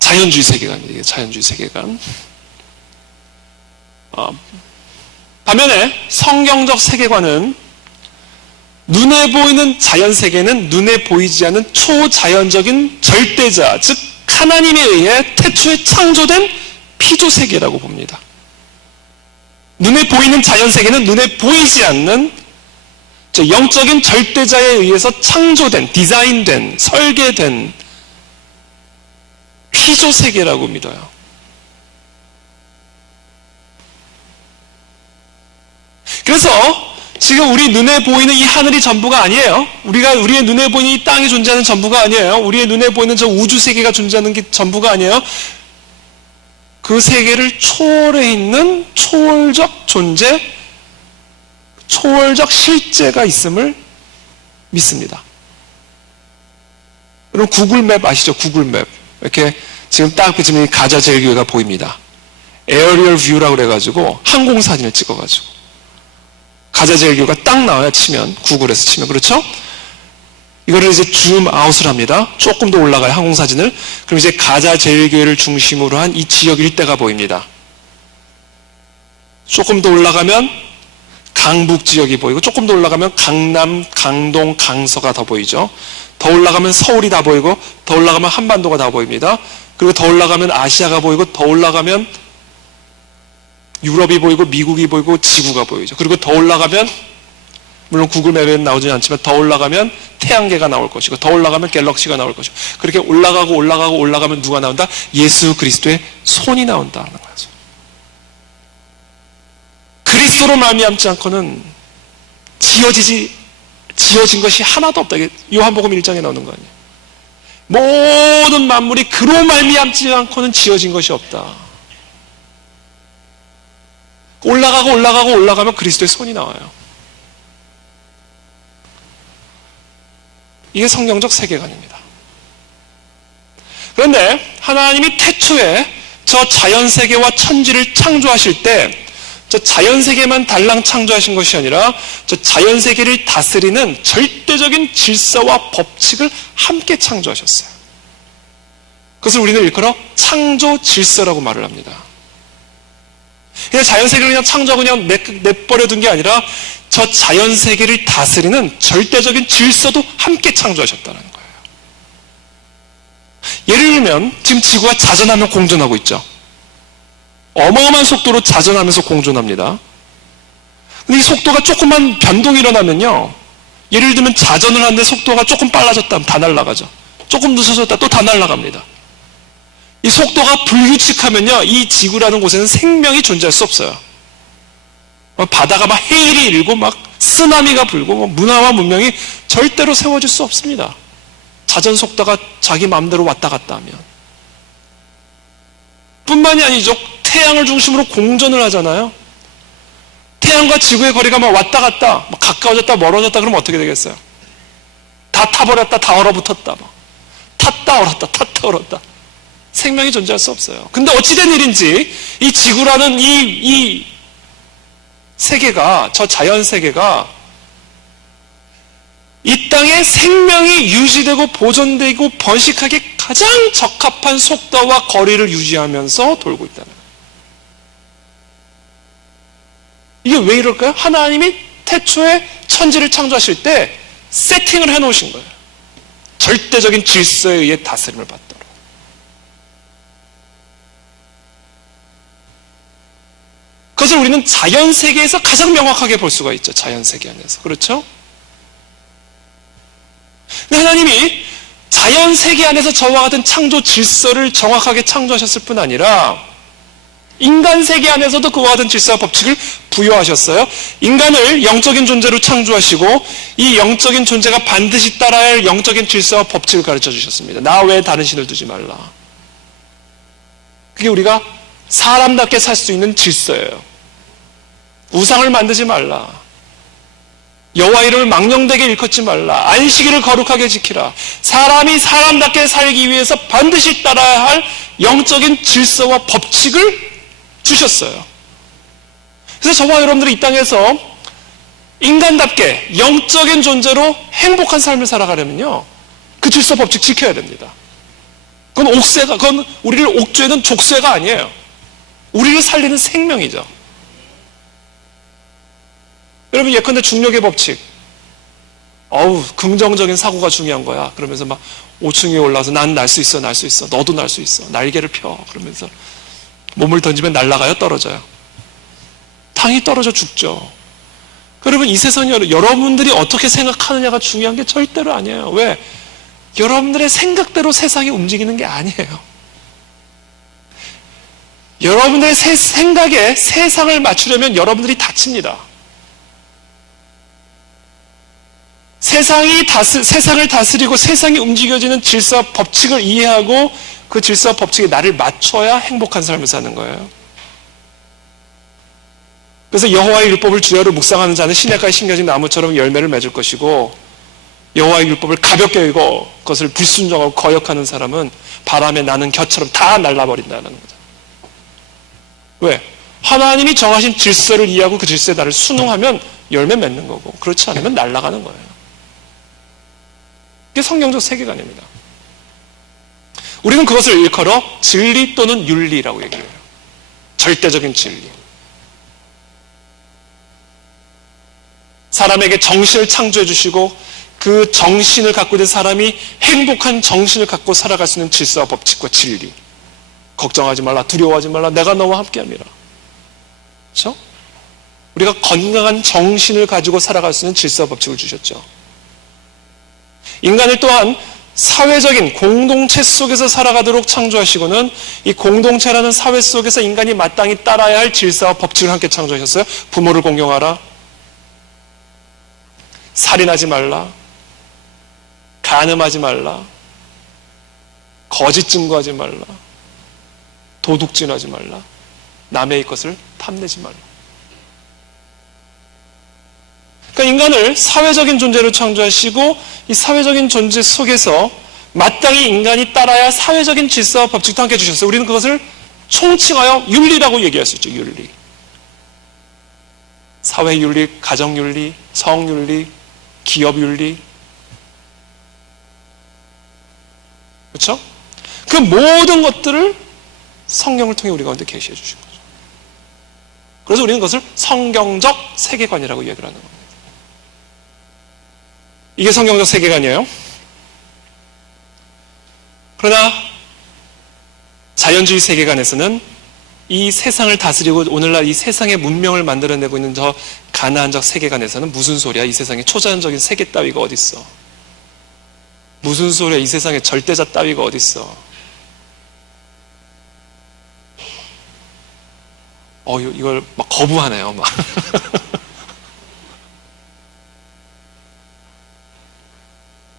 자연주의 세계관입니다. 이게 자연주의 세계관. 반면에 성경적 세계관은 눈에 보이는 자연세계는 눈에 보이지 않는 초자연적인 절대자, 즉 하나님에 의해 태초에 창조된 피조세계라고 봅니다. 눈에 보이는 자연세계는 눈에 보이지 않는 영적인 절대자에 의해서 창조된, 디자인된, 설계된 피조세계라고 믿어요. 그래서 지금 우리 눈에 보이는 이 하늘이 전부가 아니에요. 우리의 눈에 보이는 이 땅이 존재하는 전부가 아니에요. 우리의 눈에 보이는 저 우주 세계가 존재하는 게 전부가 아니에요. 그 세계를 초월해 있는 초월적 존재, 초월적 실제가 있음을 믿습니다. 여러분 구글맵 아시죠? 구글맵. 이렇게 지금 딱 지금 가자 제일교회가 보입니다. 에어리얼 뷰라고 그래가지고 항공사진을 찍어가지고 가자젤교가 딱 나와요. 치면 구글에서 치면. 그렇죠? 이거를 이제 줌 아웃을 합니다. 조금 더 올라가요. 항공사진을. 그럼 이제 가자젤교회를 중심으로 한 이 지역 일대가 보입니다. 조금 더 올라가면 강북 지역이 보이고, 조금 더 올라가면 강남, 강동, 강서가 더 보이죠. 더 올라가면 서울이 다 보이고, 더 올라가면 한반도가 다 보입니다. 그리고 더 올라가면 아시아가 보이고, 더 올라가면 유럽이 보이고, 미국이 보이고, 지구가 보이죠. 그리고 더 올라가면, 물론 구글 맵에는 나오지 않지만 더 올라가면 태양계가 나올 것이고, 더 올라가면 갤럭시가 나올 것이고, 그렇게 올라가고 올라가고 올라가면 누가 나온다? 예수 그리스도의 손이 나온다는 거죠. 그리스도로 말미암지 않고는 지어진 것이 하나도 없다. 이게 요한복음 1장에 나오는 거 아니에요. 모든 만물이 그로 말미암지 않고는 지어진 것이 없다. 올라가고 올라가고 올라가면 그리스도의 손이 나와요. 이게 성경적 세계관입니다. 그런데 하나님이 태초에 저 자연세계와 천지를 창조하실 때 저 자연세계만 달랑 창조하신 것이 아니라 저 자연세계를 다스리는 절대적인 질서와 법칙을 함께 창조하셨어요. 그것을 우리는 일컬어 창조 질서라고 말을 합니다. 그냥 자연세계를 그냥 창조하고 그냥 내버려둔 게 아니라 저 자연세계를 다스리는 절대적인 질서도 함께 창조하셨다는 거예요. 예를 들면 지금 지구가 자전하며 공전하고 있죠. 어마어마한 속도로 자전하면서 공존합니다. 근데 이 속도가 조금만 변동이 일어나면요, 예를 들면 자전을 하는데 속도가 조금 빨라졌다면 다 날아가죠. 조금 늦어졌다 또 다 날아갑니다. 이 속도가 불규칙하면요, 이 지구라는 곳에는 생명이 존재할 수 없어요. 바다가 막 해일이 일고 막 쓰나미가 불고 문화와 문명이 절대로 세워질 수 없습니다. 자전 속도가 자기 마음대로 왔다 갔다 하면. 뿐만이 아니죠. 태양을 중심으로 공전을 하잖아요. 태양과 지구의 거리가 막 왔다 갔다, 막 가까워졌다 멀어졌다 그러면 어떻게 되겠어요? 다 타버렸다, 다 얼어붙었다, 막. 탔다 얼었다, 탔다 얼었다. 생명이 존재할 수 없어요. 근데 어찌된 일인지 이 지구라는 이 세계가, 저 자연 세계가 이 땅에 생명이 유지되고 보존되고 번식하게 가장 적합한 속도와 거리를 유지하면서 돌고 있다는 거예요. 이게 왜 이럴까요? 하나님이 태초에 천지를 창조하실 때 세팅을 해놓으신 거예요. 절대적인 질서에 의해 다스림을 받도록. 그것을 우리는 자연세계에서 가장 명확하게 볼 수가 있죠. 자연세계 안에서. 그렇죠? 근데 하나님이 자연세계 안에서 저와 같은 창조 질서를 정확하게 창조하셨을 뿐 아니라 인간 세계 안에서도 그와 같은 질서와 법칙을 부여하셨어요. 인간을 영적인 존재로 창조하시고 이 영적인 존재가 반드시 따라야 할 영적인 질서와 법칙을 가르쳐 주셨습니다. 나 외에 다른 신을 두지 말라. 그게 우리가 사람답게 살 수 있는 질서예요. 우상을 만들지 말라. 여호와 이름을 망령되게 일컫지 말라. 안식일을 거룩하게 지키라. 사람이 사람답게 살기 위해서 반드시 따라야 할 영적인 질서와 법칙을 주셨어요. 그래서 저와 여러분들이 이 땅에서 인간답게 영적인 존재로 행복한 삶을 살아가려면요, 그 질서 법칙 지켜야 됩니다. 그건 우리를 옥죄는 족쇄가 아니에요. 우리를 살리는 생명이죠. 여러분, 예컨대 중력의 법칙. 긍정적인 사고가 중요한 거야. 그러면서 막 5층 위에 올라와서 난 날 수 있어, 날 수 있어. 너도 날 수 있어. 날개를 펴. 그러면서 몸을 던지면 날아가요, 떨어져요? 당연히 떨어져 죽죠. 여러분, 이 세상이 여러분들이 어떻게 생각하느냐가 중요한 게 절대로 아니에요. 왜? 여러분들의 생각대로 세상이 움직이는 게 아니에요. 여러분들의 생각에 세상을 맞추려면 여러분들이 다칩니다. 세상을 다스리고 세상이 움직여지는 질서와 법칙을 이해하고 그 질서와 법칙에 나를 맞춰야 행복한 삶을 사는 거예요. 그래서 여호와의 율법을 주야로 묵상하는 자는 시냇가에 심겨진 나무처럼 열매를 맺을 것이고, 여호와의 율법을 가볍게 여기고 그것을 불순종하고 거역하는 사람은 바람에 나는 겨처럼 다 날라버린다는 거죠. 왜? 하나님이 정하신 질서를 이해하고 그 질서에 나를 순응하면 열매 맺는 거고, 그렇지 않으면 날아가는 거예요. 이게 성경적 세계관입니다. 우리는 그것을 일컬어 진리 또는 윤리라고 얘기해요. 절대적인 진리. 사람에게 정신을 창조해 주시고 그 정신을 갖고 있는 사람이 행복한 정신을 갖고 살아갈 수 있는 질서와 법칙과 진리. 걱정하지 말라, 두려워하지 말라, 내가 너와 함께함이라. 그렇죠? 우리가 건강한 정신을 가지고 살아갈 수 있는 질서와 법칙을 주셨죠. 인간을 또한 사회적인 공동체 속에서 살아가도록 창조하시고는 이 공동체라는 사회 속에서 인간이 마땅히 따라야 할 질서와 법칙을 함께 창조하셨어요. 부모를 공경하라, 살인하지 말라, 간음하지 말라, 거짓 증거하지 말라, 도둑질하지 말라, 남의 것을 탐내지 말라. 그러니까 인간을 사회적인 존재로 창조하시고 이 사회적인 존재 속에서 마땅히 인간이 따라야 할 사회적인 질서와 법칙도 함께 주셨어요. 우리는 그것을 총칭하여 윤리라고 얘기할 수 있죠. 윤리. 사회윤리, 가정윤리, 성윤리, 기업윤리. 그렇죠? 그 모든 것들을 성경을 통해 우리 가운데 계시해 주신 거죠. 그래서 우리는 그것을 성경적 세계관이라고 얘기를 하는 겁니다. 이게 성경적 세계관이에요. 그러나 자연주의 세계관에서는 이 세상을 다스리고 오늘날 이 세상의 문명을 만들어내고 있는 저 가나안적 세계관에서는 무슨 소리야? 이 세상에 초자연적인 세계 따위가 어딨어? 무슨 소리야? 이 세상에 절대자 따위가 어딨어? 이걸 막 거부하네요. 막.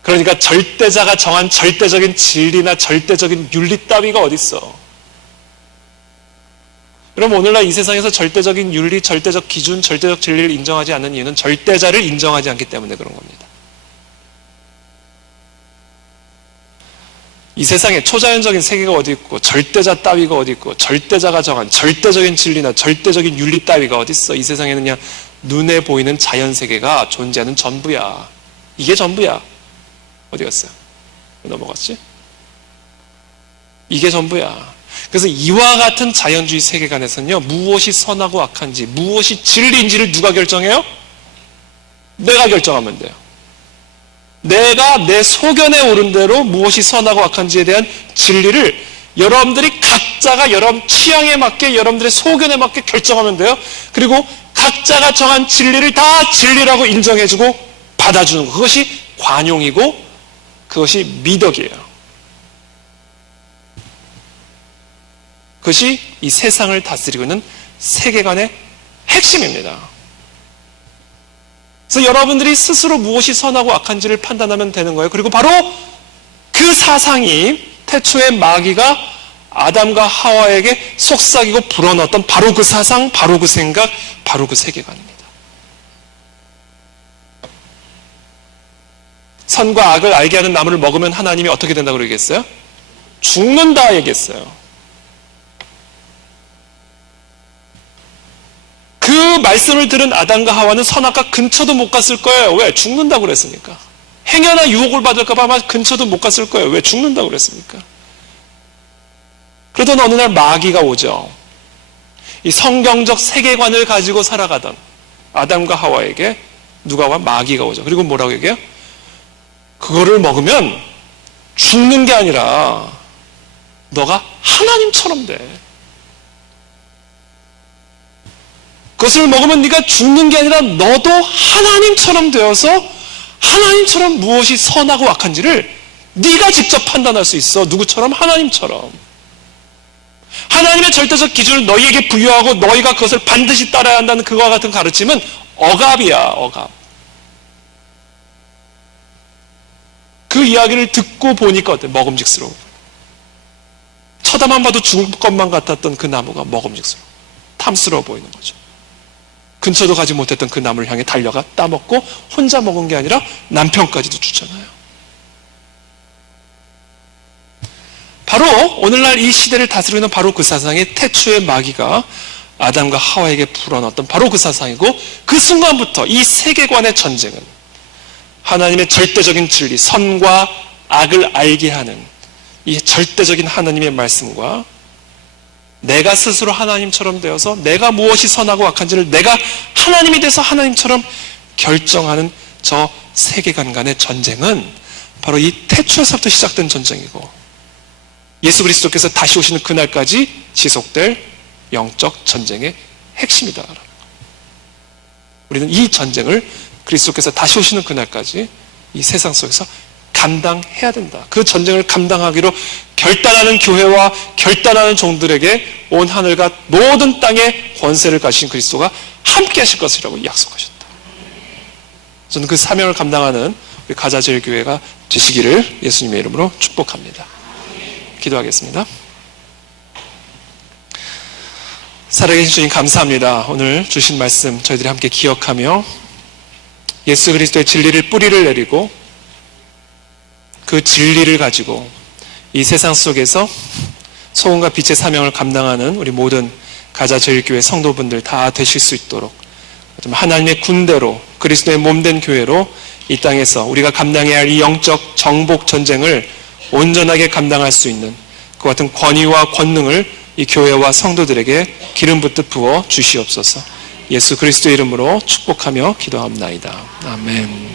그러니까 절대자가 정한 절대적인 진리나 절대적인 윤리 따위가 어딨어? 여러분, 오늘날 이 세상에서 절대적인 윤리, 절대적 기준, 절대적 진리를 인정하지 않는 이유는 절대자를 인정하지 않기 때문에 그런 겁니다. 이 세상에 초자연적인 세계가 어디 있고 절대자 따위가 어디 있고 절대자가 정한 절대적인 진리나 절대적인 윤리 따위가 어디 있어? 이 세상에는 그냥 눈에 보이는 자연 세계가 존재하는 전부야. 이게 전부야. 어디 갔어요? 넘어갔지? 이게 전부야. 그래서 이와 같은 자연주의 세계관에서는요, 무엇이 선하고 악한지, 무엇이 진리인지를 누가 결정해요? 내가 결정하면 돼요. 내가 내 소견에 오른 대로 무엇이 선하고 악한지에 대한 진리를 여러분들이 각자가 여러분 취향에 맞게, 여러분들의 소견에 맞게 결정하면 돼요. 그리고 각자가 정한 진리를 다 진리라고 인정해주고 받아주는 것. 그것이 관용이고 그것이 미덕이에요. 그것이 이 세상을 다스리고 있는 세계관의 핵심입니다. 그래서 여러분들이 스스로 무엇이 선하고 악한지를 판단하면 되는 거예요. 그리고 바로 그 사상이 태초에 마귀가 아담과 하와에게 속삭이고 불어넣었던 바로 그 사상, 바로 그 생각, 바로 그 세계관입니다. 선과 악을 알게 하는 나무를 먹으면 하나님이 어떻게 된다고 그러겠어요? 죽는다 얘기했어요. 그 말씀을 들은 아담과 하와는 선악과 근처도 못 갔을 거예요. 왜? 죽는다고 그랬으니까. 행여나 유혹을 받을까 봐 아마 근처도 못 갔을 거예요. 왜? 죽는다고 그랬으니까. 그러던 어느 날 마귀가 오죠. 이 성경적 세계관을 가지고 살아가던 아담과 하와에게 누가 와? 마귀가 오죠. 그리고 뭐라고 얘기해요? 그거를 먹으면 죽는 게 아니라 너가 하나님처럼 돼. 그것을 먹으면 네가 죽는 게 아니라 너도 하나님처럼 되어서 하나님처럼 무엇이 선하고 악한지를 네가 직접 판단할 수 있어. 누구처럼? 하나님처럼. 하나님의 절대적 기준을 너희에게 부여하고 너희가 그것을 반드시 따라야 한다는 그와 같은 가르침은 억압이야. 억압. 그 이야기를 듣고 보니까 어때? 먹음직스러워. 쳐다만 봐도 죽을 것만 같았던 그 나무가 먹음직스러워. 탐스러워 보이는 거죠. 근처도 가지 못했던 그 나무를 향해 달려가 따먹고 혼자 먹은 게 아니라 남편까지도 주잖아요. 바로 오늘날 이 시대를 다스리는 바로 그 사상의 태초의 마귀가 아담과 하와에게 불어넣었던 바로 그 사상이고, 그 순간부터 이 세계관의 전쟁은 하나님의 절대적인 진리, 선과 악을 알게 하는 이 절대적인 하나님의 말씀과 내가 스스로 하나님처럼 되어서 내가 무엇이 선하고 악한지를 내가 하나님이 돼서 하나님처럼 결정하는 저 세계관 간의 전쟁은 바로 이 태초에서부터 시작된 전쟁이고, 예수 그리스도께서 다시 오시는 그날까지 지속될 영적 전쟁의 핵심이다. 우리는 이 전쟁을 그리스도께서 다시 오시는 그날까지 이 세상 속에서 감당해야 된다. 그 전쟁을 감당하기로 결단하는 교회와 결단하는 종들에게 온 하늘과 모든 땅에 권세를 가신 그리스도가 함께 하실 것이라고 약속하셨다. 저는 그 사명을 감당하는 우리 가자제일교회가 되시기를 예수님의 이름으로 축복합니다. 기도하겠습니다. 살아계신 주님 감사합니다. 오늘 주신 말씀 저희들이 함께 기억하며 예수 그리스도의 진리를 뿌리를 내리고 그 진리를 가지고 이 세상 속에서 소금과 빛의 사명을 감당하는 우리 모든 가자제일교회 성도분들 다 되실 수 있도록 하나님의 군대로 그리스도의 몸된 교회로 이 땅에서 우리가 감당해야 할 이 영적 정복 전쟁을 온전하게 감당할 수 있는 그 같은 권위와 권능을 이 교회와 성도들에게 기름 붓듯 부어 주시옵소서. 예수 그리스도의 이름으로 축복하며 기도합나이다. 아멘.